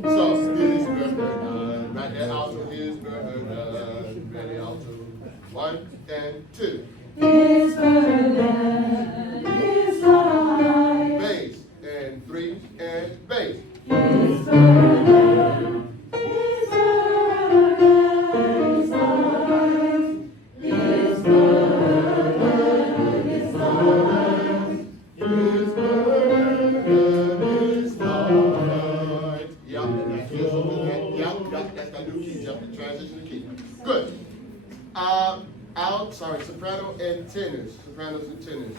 So, his burden, right there, alto, his burden, ready, alto. 1 and 2. His burden is light. Bass, and 3 and bass. His burden is light. His burden is light. His burden is light. Yep, and that feels so good. Yep, that's that new key. Yep, the transition key. Good. Soprano and tenors. Sopranos and tenors.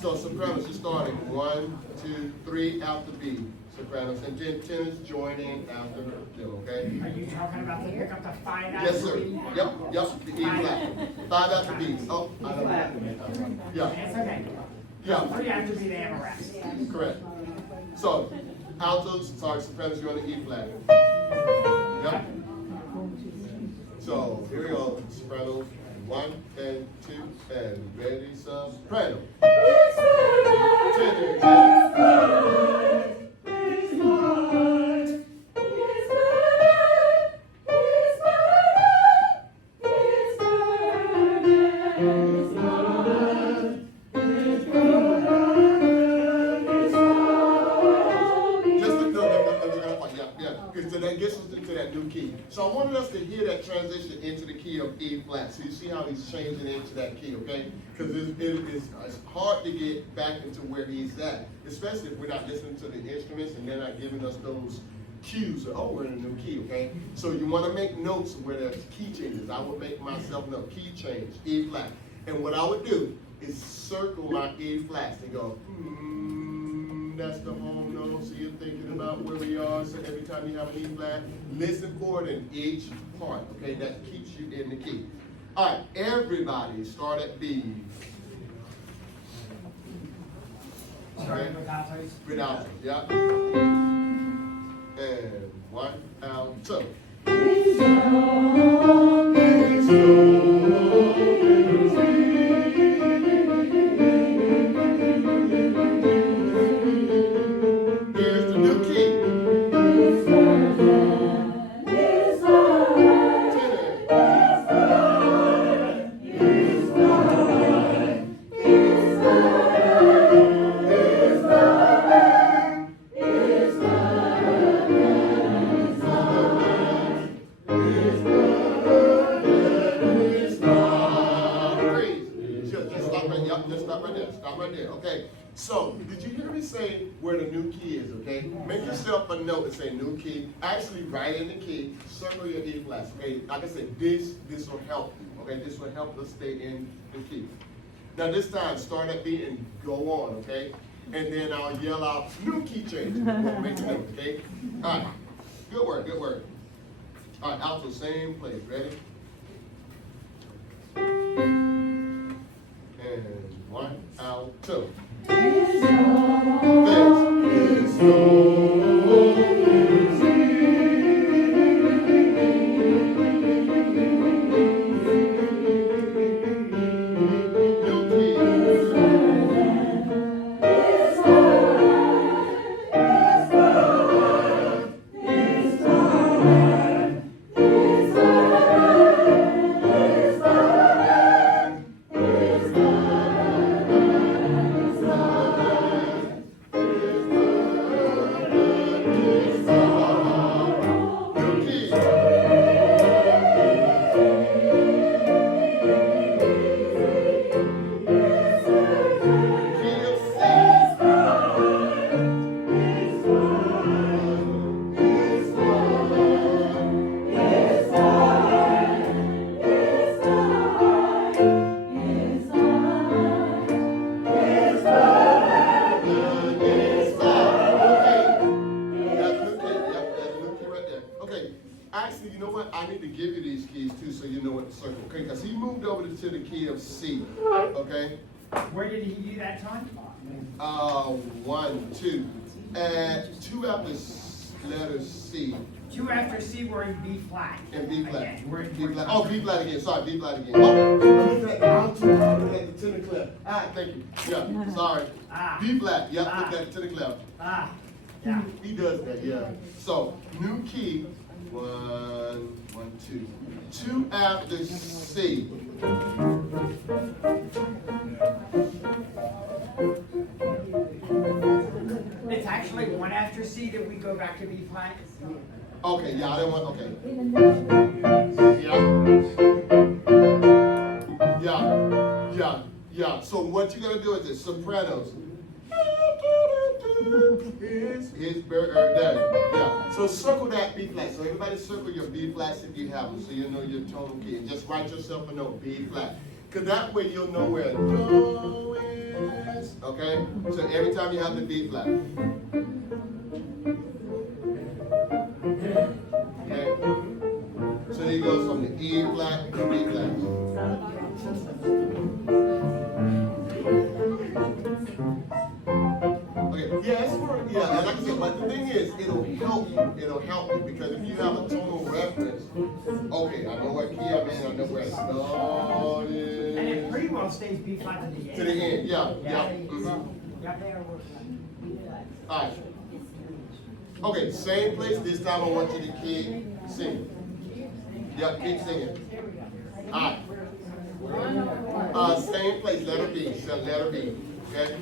So sopranos, you're starting 1, 2, 3 after B. sopranos, and then tenors join in after them, okay? Are you talking about the pick up the 5 after Yes, sir. B? Yep, the E flat. 5 after B. Oh, I don't know. Yeah, That's okay. yeah, 3 after B, they have a rest. correct. So, altos, sorry, sopranos, you're on the E flat. Yep. So, here we go, sopranos, 1 and 2, and ready, soprano. Tenor. Because that gets us into that new key. So I wanted us to hear that transition into the key of E flat. So you see how he's changing into that key, okay? Because it's hard to get back into where he's at, especially if we're not listening to the instruments and they're not giving us those cues. Oh, we're in a new key, okay? So you want to make notes where there's key changes. I would make myself know key change, E flat. And what I would do is circle my E flats and go, that's the home note, so you're thinking about where we are, so every time you have an E flat, listen for it in each part, okay? That keeps you in the key. All right, everybody start at B. Starting with altos. With alto, yeah. And 1, alto. Here's the new key. Stop right there. Okay. So, did you hear me say where the new key is, okay? Make yourself a note and say new key. Actually, write in the key, circle your E flats, okay? Like I said, this will help you, okay? This will help us stay in the key. Now, this time, start at B and go on, okay? And then I'll yell out, new key change. We'll make a note, okay? All right. Good work, good work. All right, alto, same place. Ready? And 1, alto. Actually, you know what? I need to give you these keys too so you know what to circle, okay? Because he moved over to the key of C, okay? Where did he do that time? 1, 2. And 2 after letter C. 2 after C, we're in B flat. And B flat. Again, we're in B flat. Oh, B flat again. Sorry, B flat again. Oh, look at the alto. Look at the tenor clef. Thank you. Yeah, sorry. B flat. Yep, look at the tenor clef. Yeah. He does that, yeah. So, new key. 1, 1, 2. 2 after C. It's actually 1 after C that we go back to B flat. Okay, yeah, I didn't want, okay. Yeah. So what you gotta do is this, sopranos. Here's there. Yeah. So circle that B flat. So everybody circle your B flats if you have them, so you know your tonal key. And just write yourself a note, B flat. Cause that way you'll know where do is. Okay? So every time you have the B flat. E flat, B flat. Okay, yeah, and like I said, but the thing is, it'll help you, because if you have a tonal reference, okay, I know what key I'm in, I know where I started. And it pretty well stays B flat to the end. To the end, yeah. Yep. There we're Alright. Okay, same place, this time I want you to keep singing. Yep, keep singing. Alright. Same place, letter B, so letter B, okay?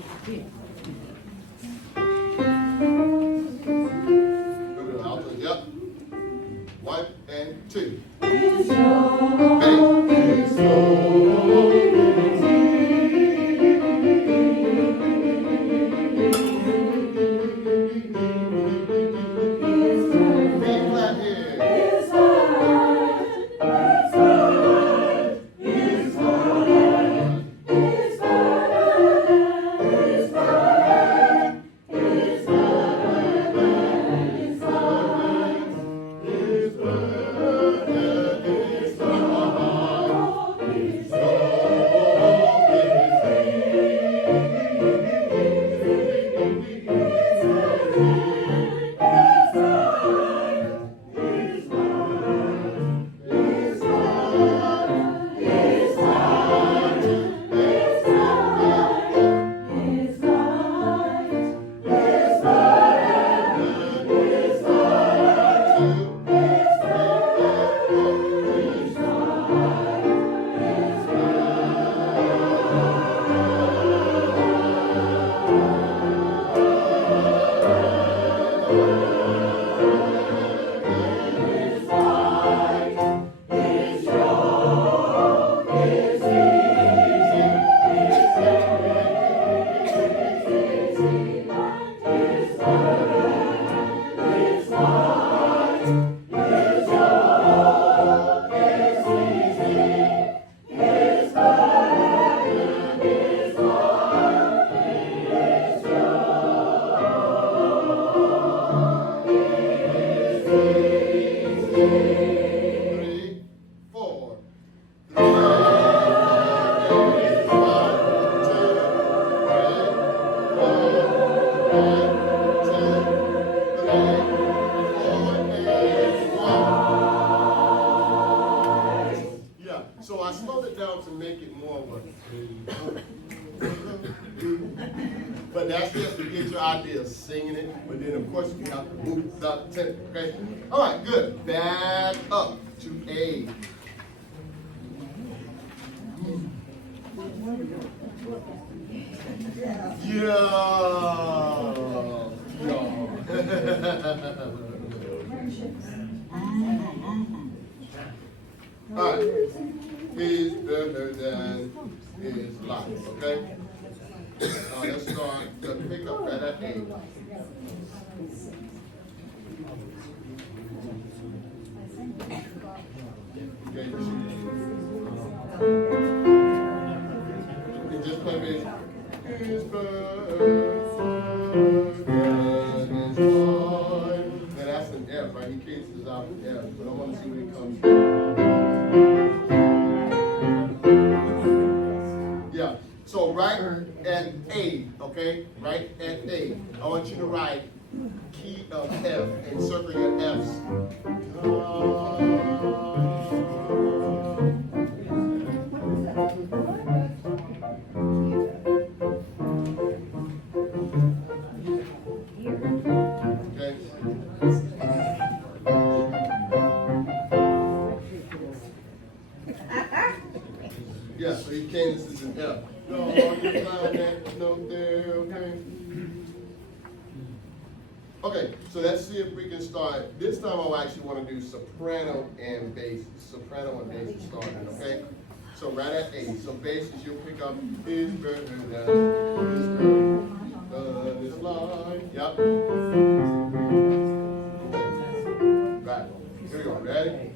Alto, yep. 1 and 2. So I slowed it down to make it more of a, but that's just to get your idea of singing it. But then of course you have to move the tempo, okay? All right, good. Back up to A. All right. Is better than is life, okay? Now let's start the pickup right at A. Okay, and just play me. Is better than is life. Now that's an F, right? He cases out an F, but I want to see when it comes. Yeah, so right at A, okay? Right at A. I want you to write key of F and circle your F's. Okay. Yeah, so you can't, this is an F. No, you find that note there, okay? Okay, so let's see if we can start. This time I actually want to do soprano and bass. Soprano and bass is starting, okay? So right at A. So basses you'll pick up is better than is better this line. Yep. Right. Here we go. Ready?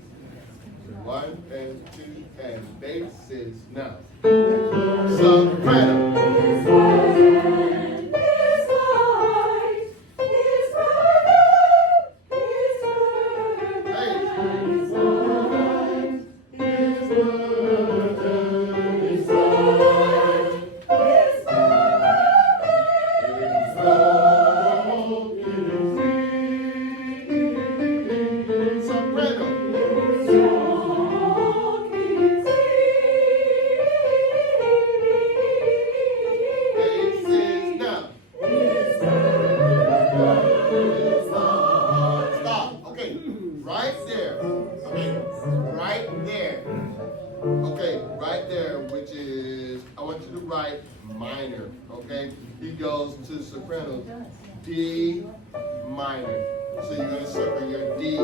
1 and 2 and basses now. Soprano. Is right there. Okay, right there, which is, I want you to write minor, okay? He goes to soprano, D minor. So you're gonna circle your D's.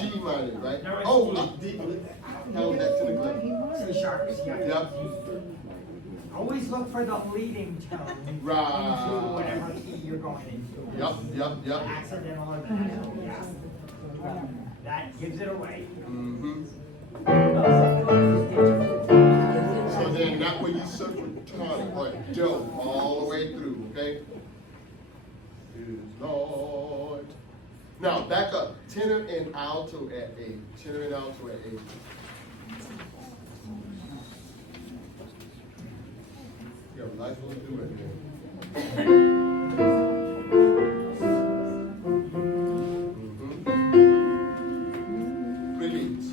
G minor, right? No, it's D. Held that to the clip. C sharp. Yep. Always look for the leading tone. Right. Into whatever key you're going into. Yep. Accidental or natural, yeah. That gives it away. Mm-hmm. So then that way you circle tonic or do all the way through, okay? Is Lord. Now back up. Tenor and alto at A. Tenor and alto at A. You have a nice one to do it there. Release.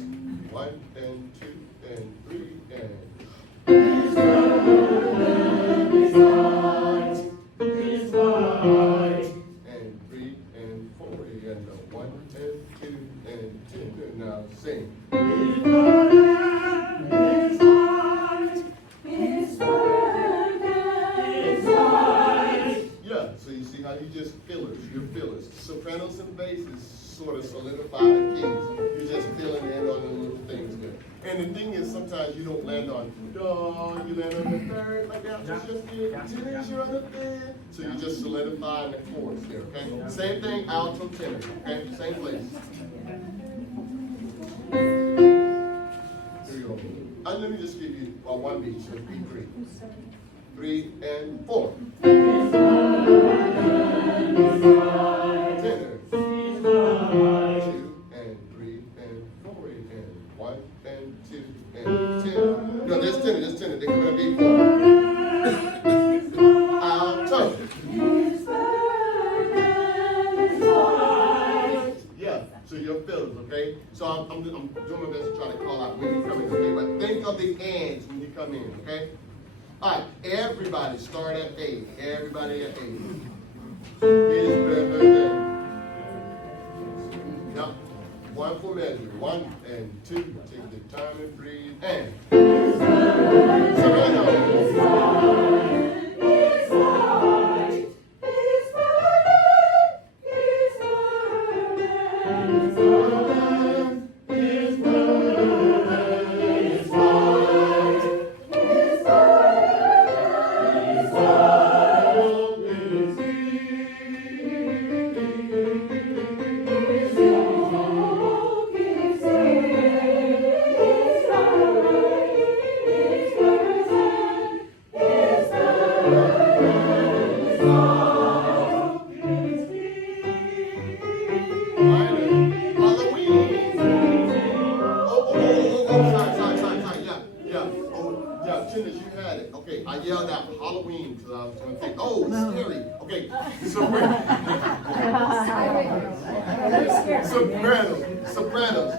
1 and 2 and 3 and. His word is light, His light. And 3 and 4 and 1 and 2 and 10 and now sing. His word is light, His word His light. Yeah, so you see how you just fillers, your fillers. Sopranos and basses sort of solidify the keys. You're just filling in on the little things there. And the thing is, sometimes you don't land on do, you land on the third, like that just did. Tenors, you're on the fifth. So you just solidify the chords there, okay? Same thing, alto, tenor, okay? Same place. Here you go. Let me just give you one beat, so it's beat 3. 3 and 4. His word is light, Tenor. His light. 2 and 3 and 4 and 1 and 2 and 10. No, that's tenor. They're coming to beat 4. Alto. His word is light. Yeah, so your fillers, okay? So I'm doing my best to try to call out when you come in, okay? But think of the ands when you come in, okay? All right, everybody start at A. Everybody at A. Is better than. Yep. 1 for measure. 1 and 2. Take the time and breathe. And. Soprano. His light, His light. His word, His word, His word, His word, His light, His word, His light, His yoke is Tennis, you had it. Okay, I yelled out Halloween because I was going to think, oh, it's scary. Okay, sopranos.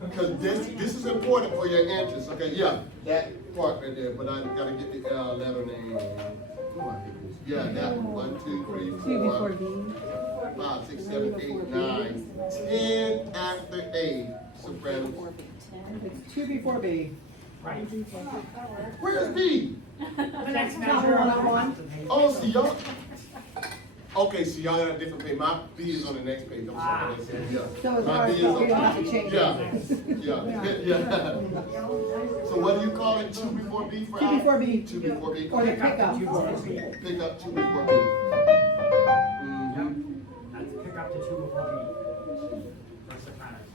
Because this is important for your interest. Okay, yeah, that part right there. But I gotta get the letter name. Oh my goodness. Yeah, that one. 1, 2, 3, 4, 5, 6, 7, 8, 9, 10 after A. Sopranos. It's 2 before B. Right. Where's B? The next measure on that one. Oh, see y'all. Okay, so y'all got a different page. My B is on the next page. I'm sorry. Yeah. So it's My ours, B is but we on. don't have to change Yeah. anything. Yeah. So what do you call it? 2 before B for 2 Al? before B. 2 before B. Or the Pick up pickup. the 2 before B. Pick up 2 before B. Mm-hmm. That's pick up the 2 before B. For sopranos.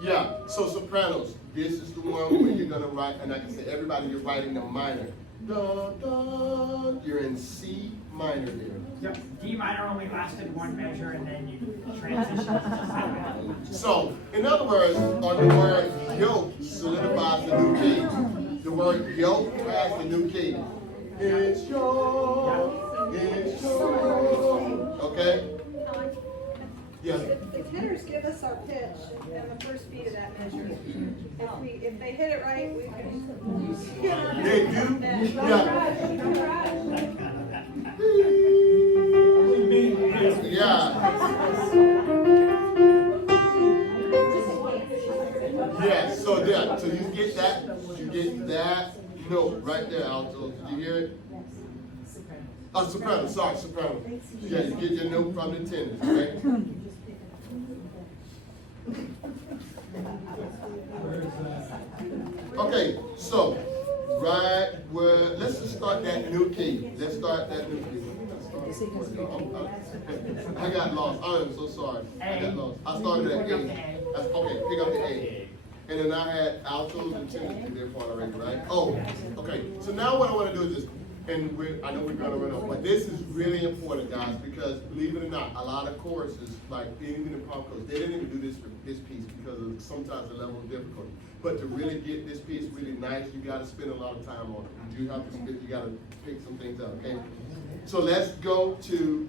Yeah. So sopranos. This is the one where you're gonna write, and like I said, everybody you're writing the minor. Da, da, you're in C minor there. Yep. D minor only lasted 1 measure, and then you transition to C. So, in other words, on the word yoke solidifies the new key. The word yoke has the new key. It's yoke. Okay? Yeah. If hitters give us our pitch and the first beat of that measure, if they hit it right, we can hit our They do? Yeah. Yes, so there, so you get that note right there, Alto. Did you hear it? Oh, soprano, sorry, soprano. Yeah, you get your note from the tenor, okay? Okay, so, right where, let's just start that new key. Let's start that new key. I got lost. I am so sorry. I got lost. I started at A. Okay, pick up the A. And then I had altos and tenors in their part already, right? Oh, okay. So now what I want to do is this, and I know we're going to run over, but this is really important, guys, because believe it or not, a lot of choruses, like even the pop chorus, they didn't even do this for this piece because of sometimes the level of difficulty. But to really get this piece really nice, you got to spend a lot of time on it. You do have to spend, you got to pick some things out, okay? So let's go to,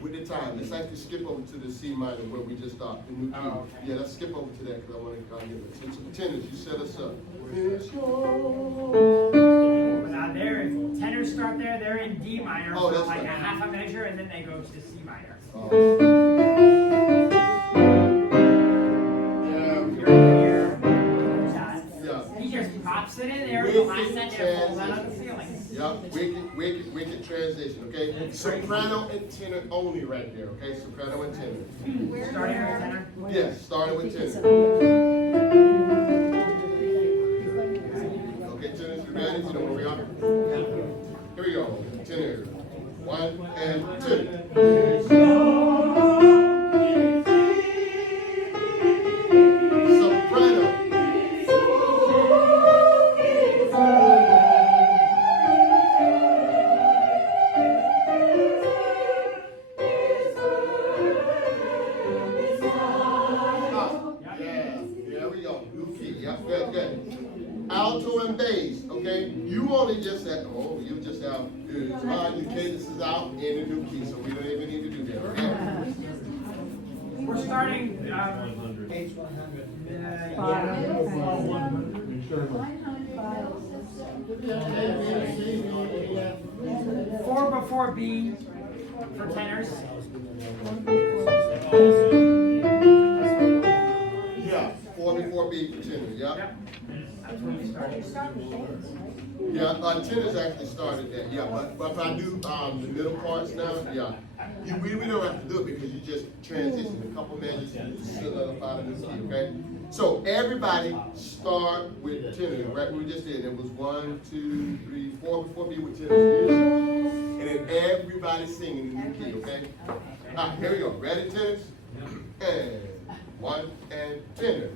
with the time, let's actually skip over to the C minor where we just stopped, the new key. Yeah, let's skip over to that because I want to get it. So tenors, you set us up. Now there, if tenors start there, they're in D minor, Oh, so that's like right. a half a measure, and then they go to C minor. He just pops it in there, the last set there, falls out of the ceiling. Yep, wicked transition, okay? Soprano and tenor only right there, okay? Soprano and tenor. Starting with tenor. Yes, starting with tenor. Okay, tenors, you ready? You know where we are? Here we go. Tenor. 1 and 2. Soprano. There we go. New key. Yep, good. Alto and bass, okay? You only just have, you just have, your cadence is out in a new key, so we don't even need to do that, okay? We're starting, Page 100. four before B for tenors. Yeah, 4 before B for tenor, yeah? Yep. That's when we started. Yeah, tenors actually started that, yeah, but if I do the middle parts now, yeah. We don't have to do it because you just transition a couple measures and you solidify the new key, okay? So everybody start with tenor, right? We just did. It was 1, 2, 3, 4 before B with tenors. And then everybody singing the new key, okay? All right, here we go. Ready, tenors? And 1 and tenor.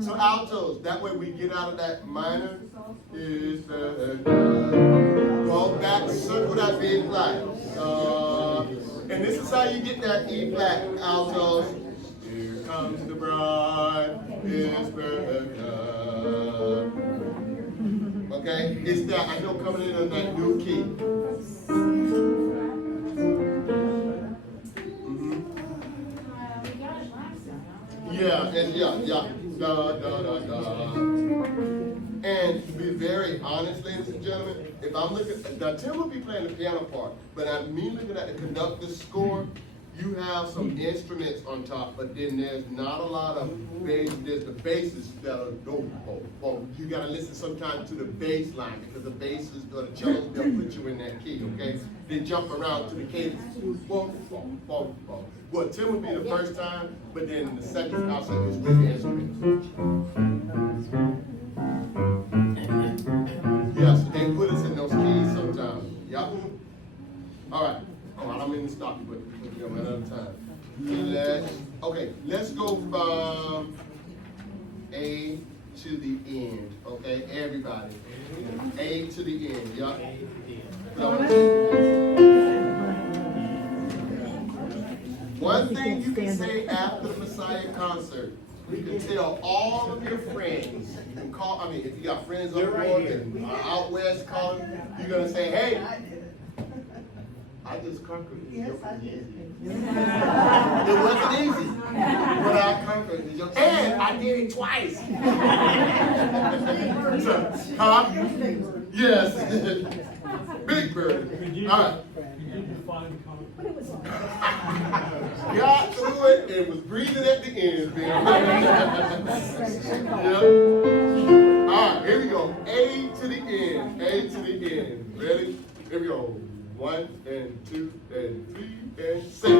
So altos, that way we get out of that minor. Is go back, circle that B flat. And this is how you get that E flat altos. Here comes the bride, is okay, it's that, I know coming in on that new key. Yeah. Da. And to be very honest, ladies and gentlemen, if I'm looking, now Tim will be playing the piano part, but I'm looking at the conductor's score, you have some instruments on top, but then there's not a lot of bass. There's the basses that are you gotta listen sometimes to the bass line because the basses or the cellos, they'll put you in that key, okay? They jump around to the cadence. Well, Tim will be the first time, but then the second also is with the instruments. Yes, they put us in those keys sometimes. Yep. All right. Oh, I don't mean to stop you, but we ran out of time. Let's go from A to the end, okay? Everybody. A to the end, yeah? One thing you can say after the Messiah concert, you can tell all of your friends, you can call, I mean, if you got friends up north and out west calling, you're gonna say, hey, I just conquered it. Yes, I did. It wasn't easy, but I conquered it. And I did it twice. So, huh? Yes. Big bird. All right. Got through it and was breathing at the end, man. Yep. All right, here we go. A to the end. A to the end. Ready? Here we go. 1 and 2 and 3 and 6.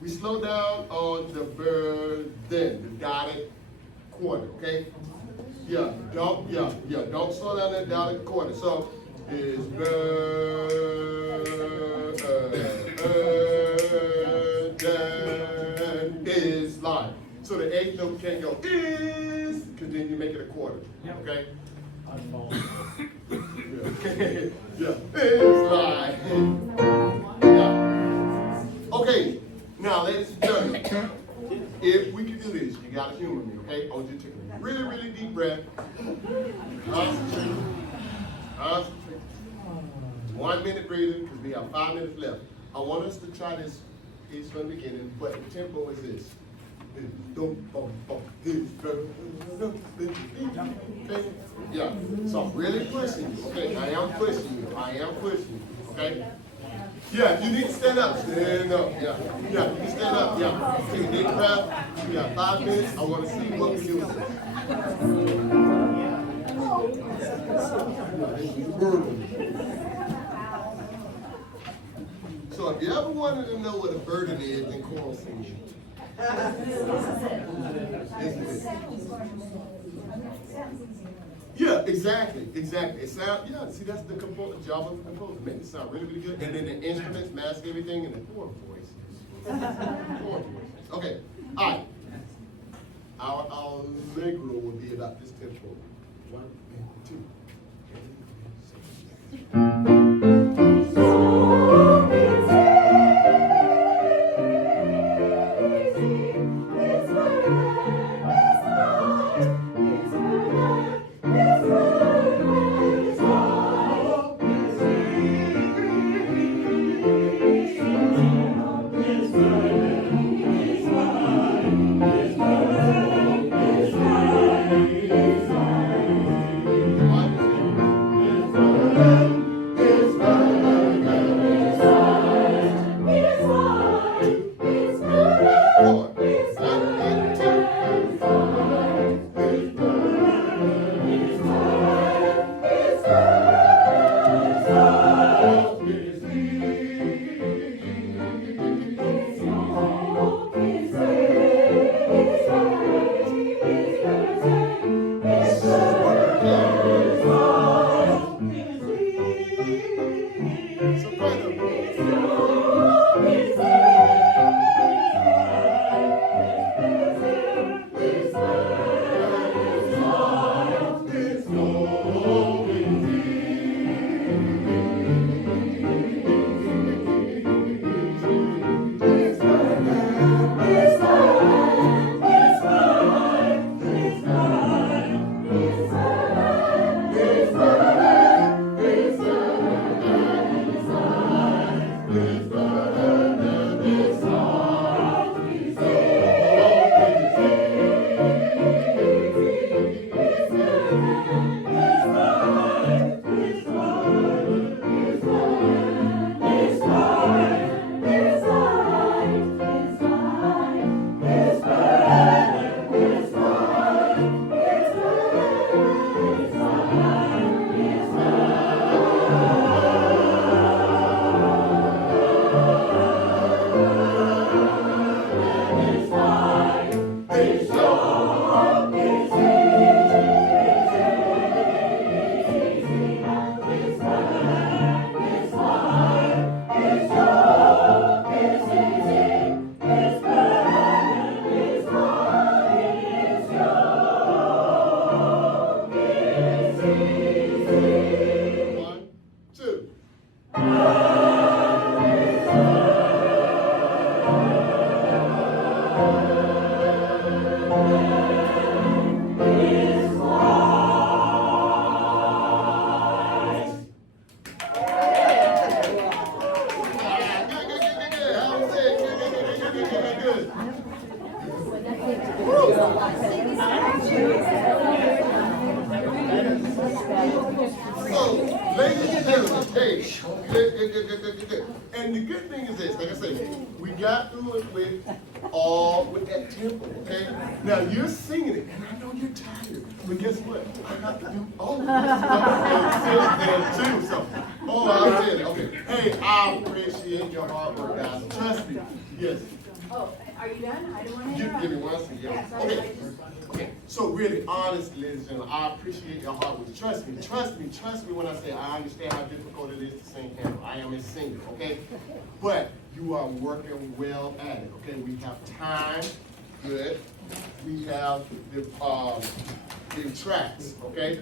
We slow down on the burden, the dotted quarter, okay? Don't slow down that dotted quarter. So is burden is line. So the eighth note can't go is, because then you make it a quarter, okay? Is line. Okay, now ladies and gentlemen, if we can do this, you gotta humor me, okay? I want you to take a really, really deep breath. Concentrate. Concentrate. 1 minute breathing, because we have 5 minutes left. I want us to try this piece from the beginning, but the tempo is this. Okay? Yeah, so I'm really pushing you, okay? I am pushing you, okay? Yeah, you need to stand up. Stand up, yeah. Yeah, you can stand up, yeah. Take a deep breath. We got 5 minutes. I want to see what we do. So if you ever wanted to know what a burden is, then choral singing. Yeah, exactly. It sounds, see, that's the job of the composer. Make it sound really, really good. And then the instruments mask everything in the chord voice. Okay, all right. Our allegro will be about this tempo. 1 and 2. So, ladies and gentlemen, hey, good. And the good thing is this, like I said, we got through it with that tempo, okay? Now you're singing it, and I know you're tired, but guess what? I got to do all of this stuff too, so, I did it, okay. Hey, I appreciate your hard work, guys. Trust me, yes. Oh, are you done? I don't want to Give me interrupt. 1 second. Yes, Okay. Okay. So really, honestly, ladies and gentlemen, I appreciate your hard work. Trust me when I say I understand how difficult it is to sing piano. I am a singer, okay? But you are working well at it, okay? We have time, good. We have the tracks, okay?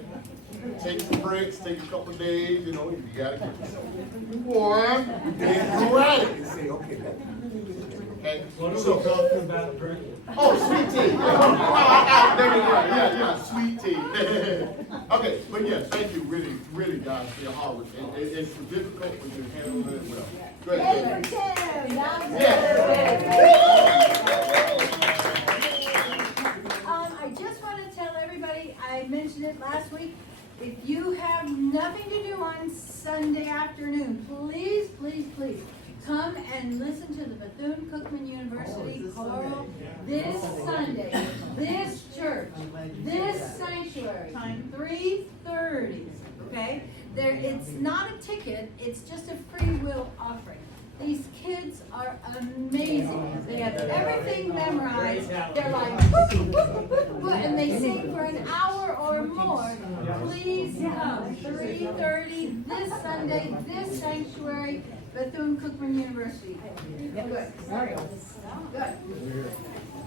Take some breaks, take a couple days, you know, you gotta get yourself warm, then go at it and say, okay, okay? What are we talking about drinking? Oh, sweet tea. Yeah, sweet tea. Okay, but yeah, thank you, really, guys, for your hard work. It's difficult, but you're handling it well. Go ahead. I just want to tell everybody, I mentioned it last week, if you have nothing to do on Sunday afternoon, please come and listen to the Bethune-Cookman University choral this Sunday, this church, this sanctuary, 3:30, okay? It's not a ticket, it's just a free will offering. These kids are amazing. They have everything memorized. They're like, and they sing for an hour or more. Please come, 3:30 this Sunday, this sanctuary. Bethune-Cookman University. Good. Good.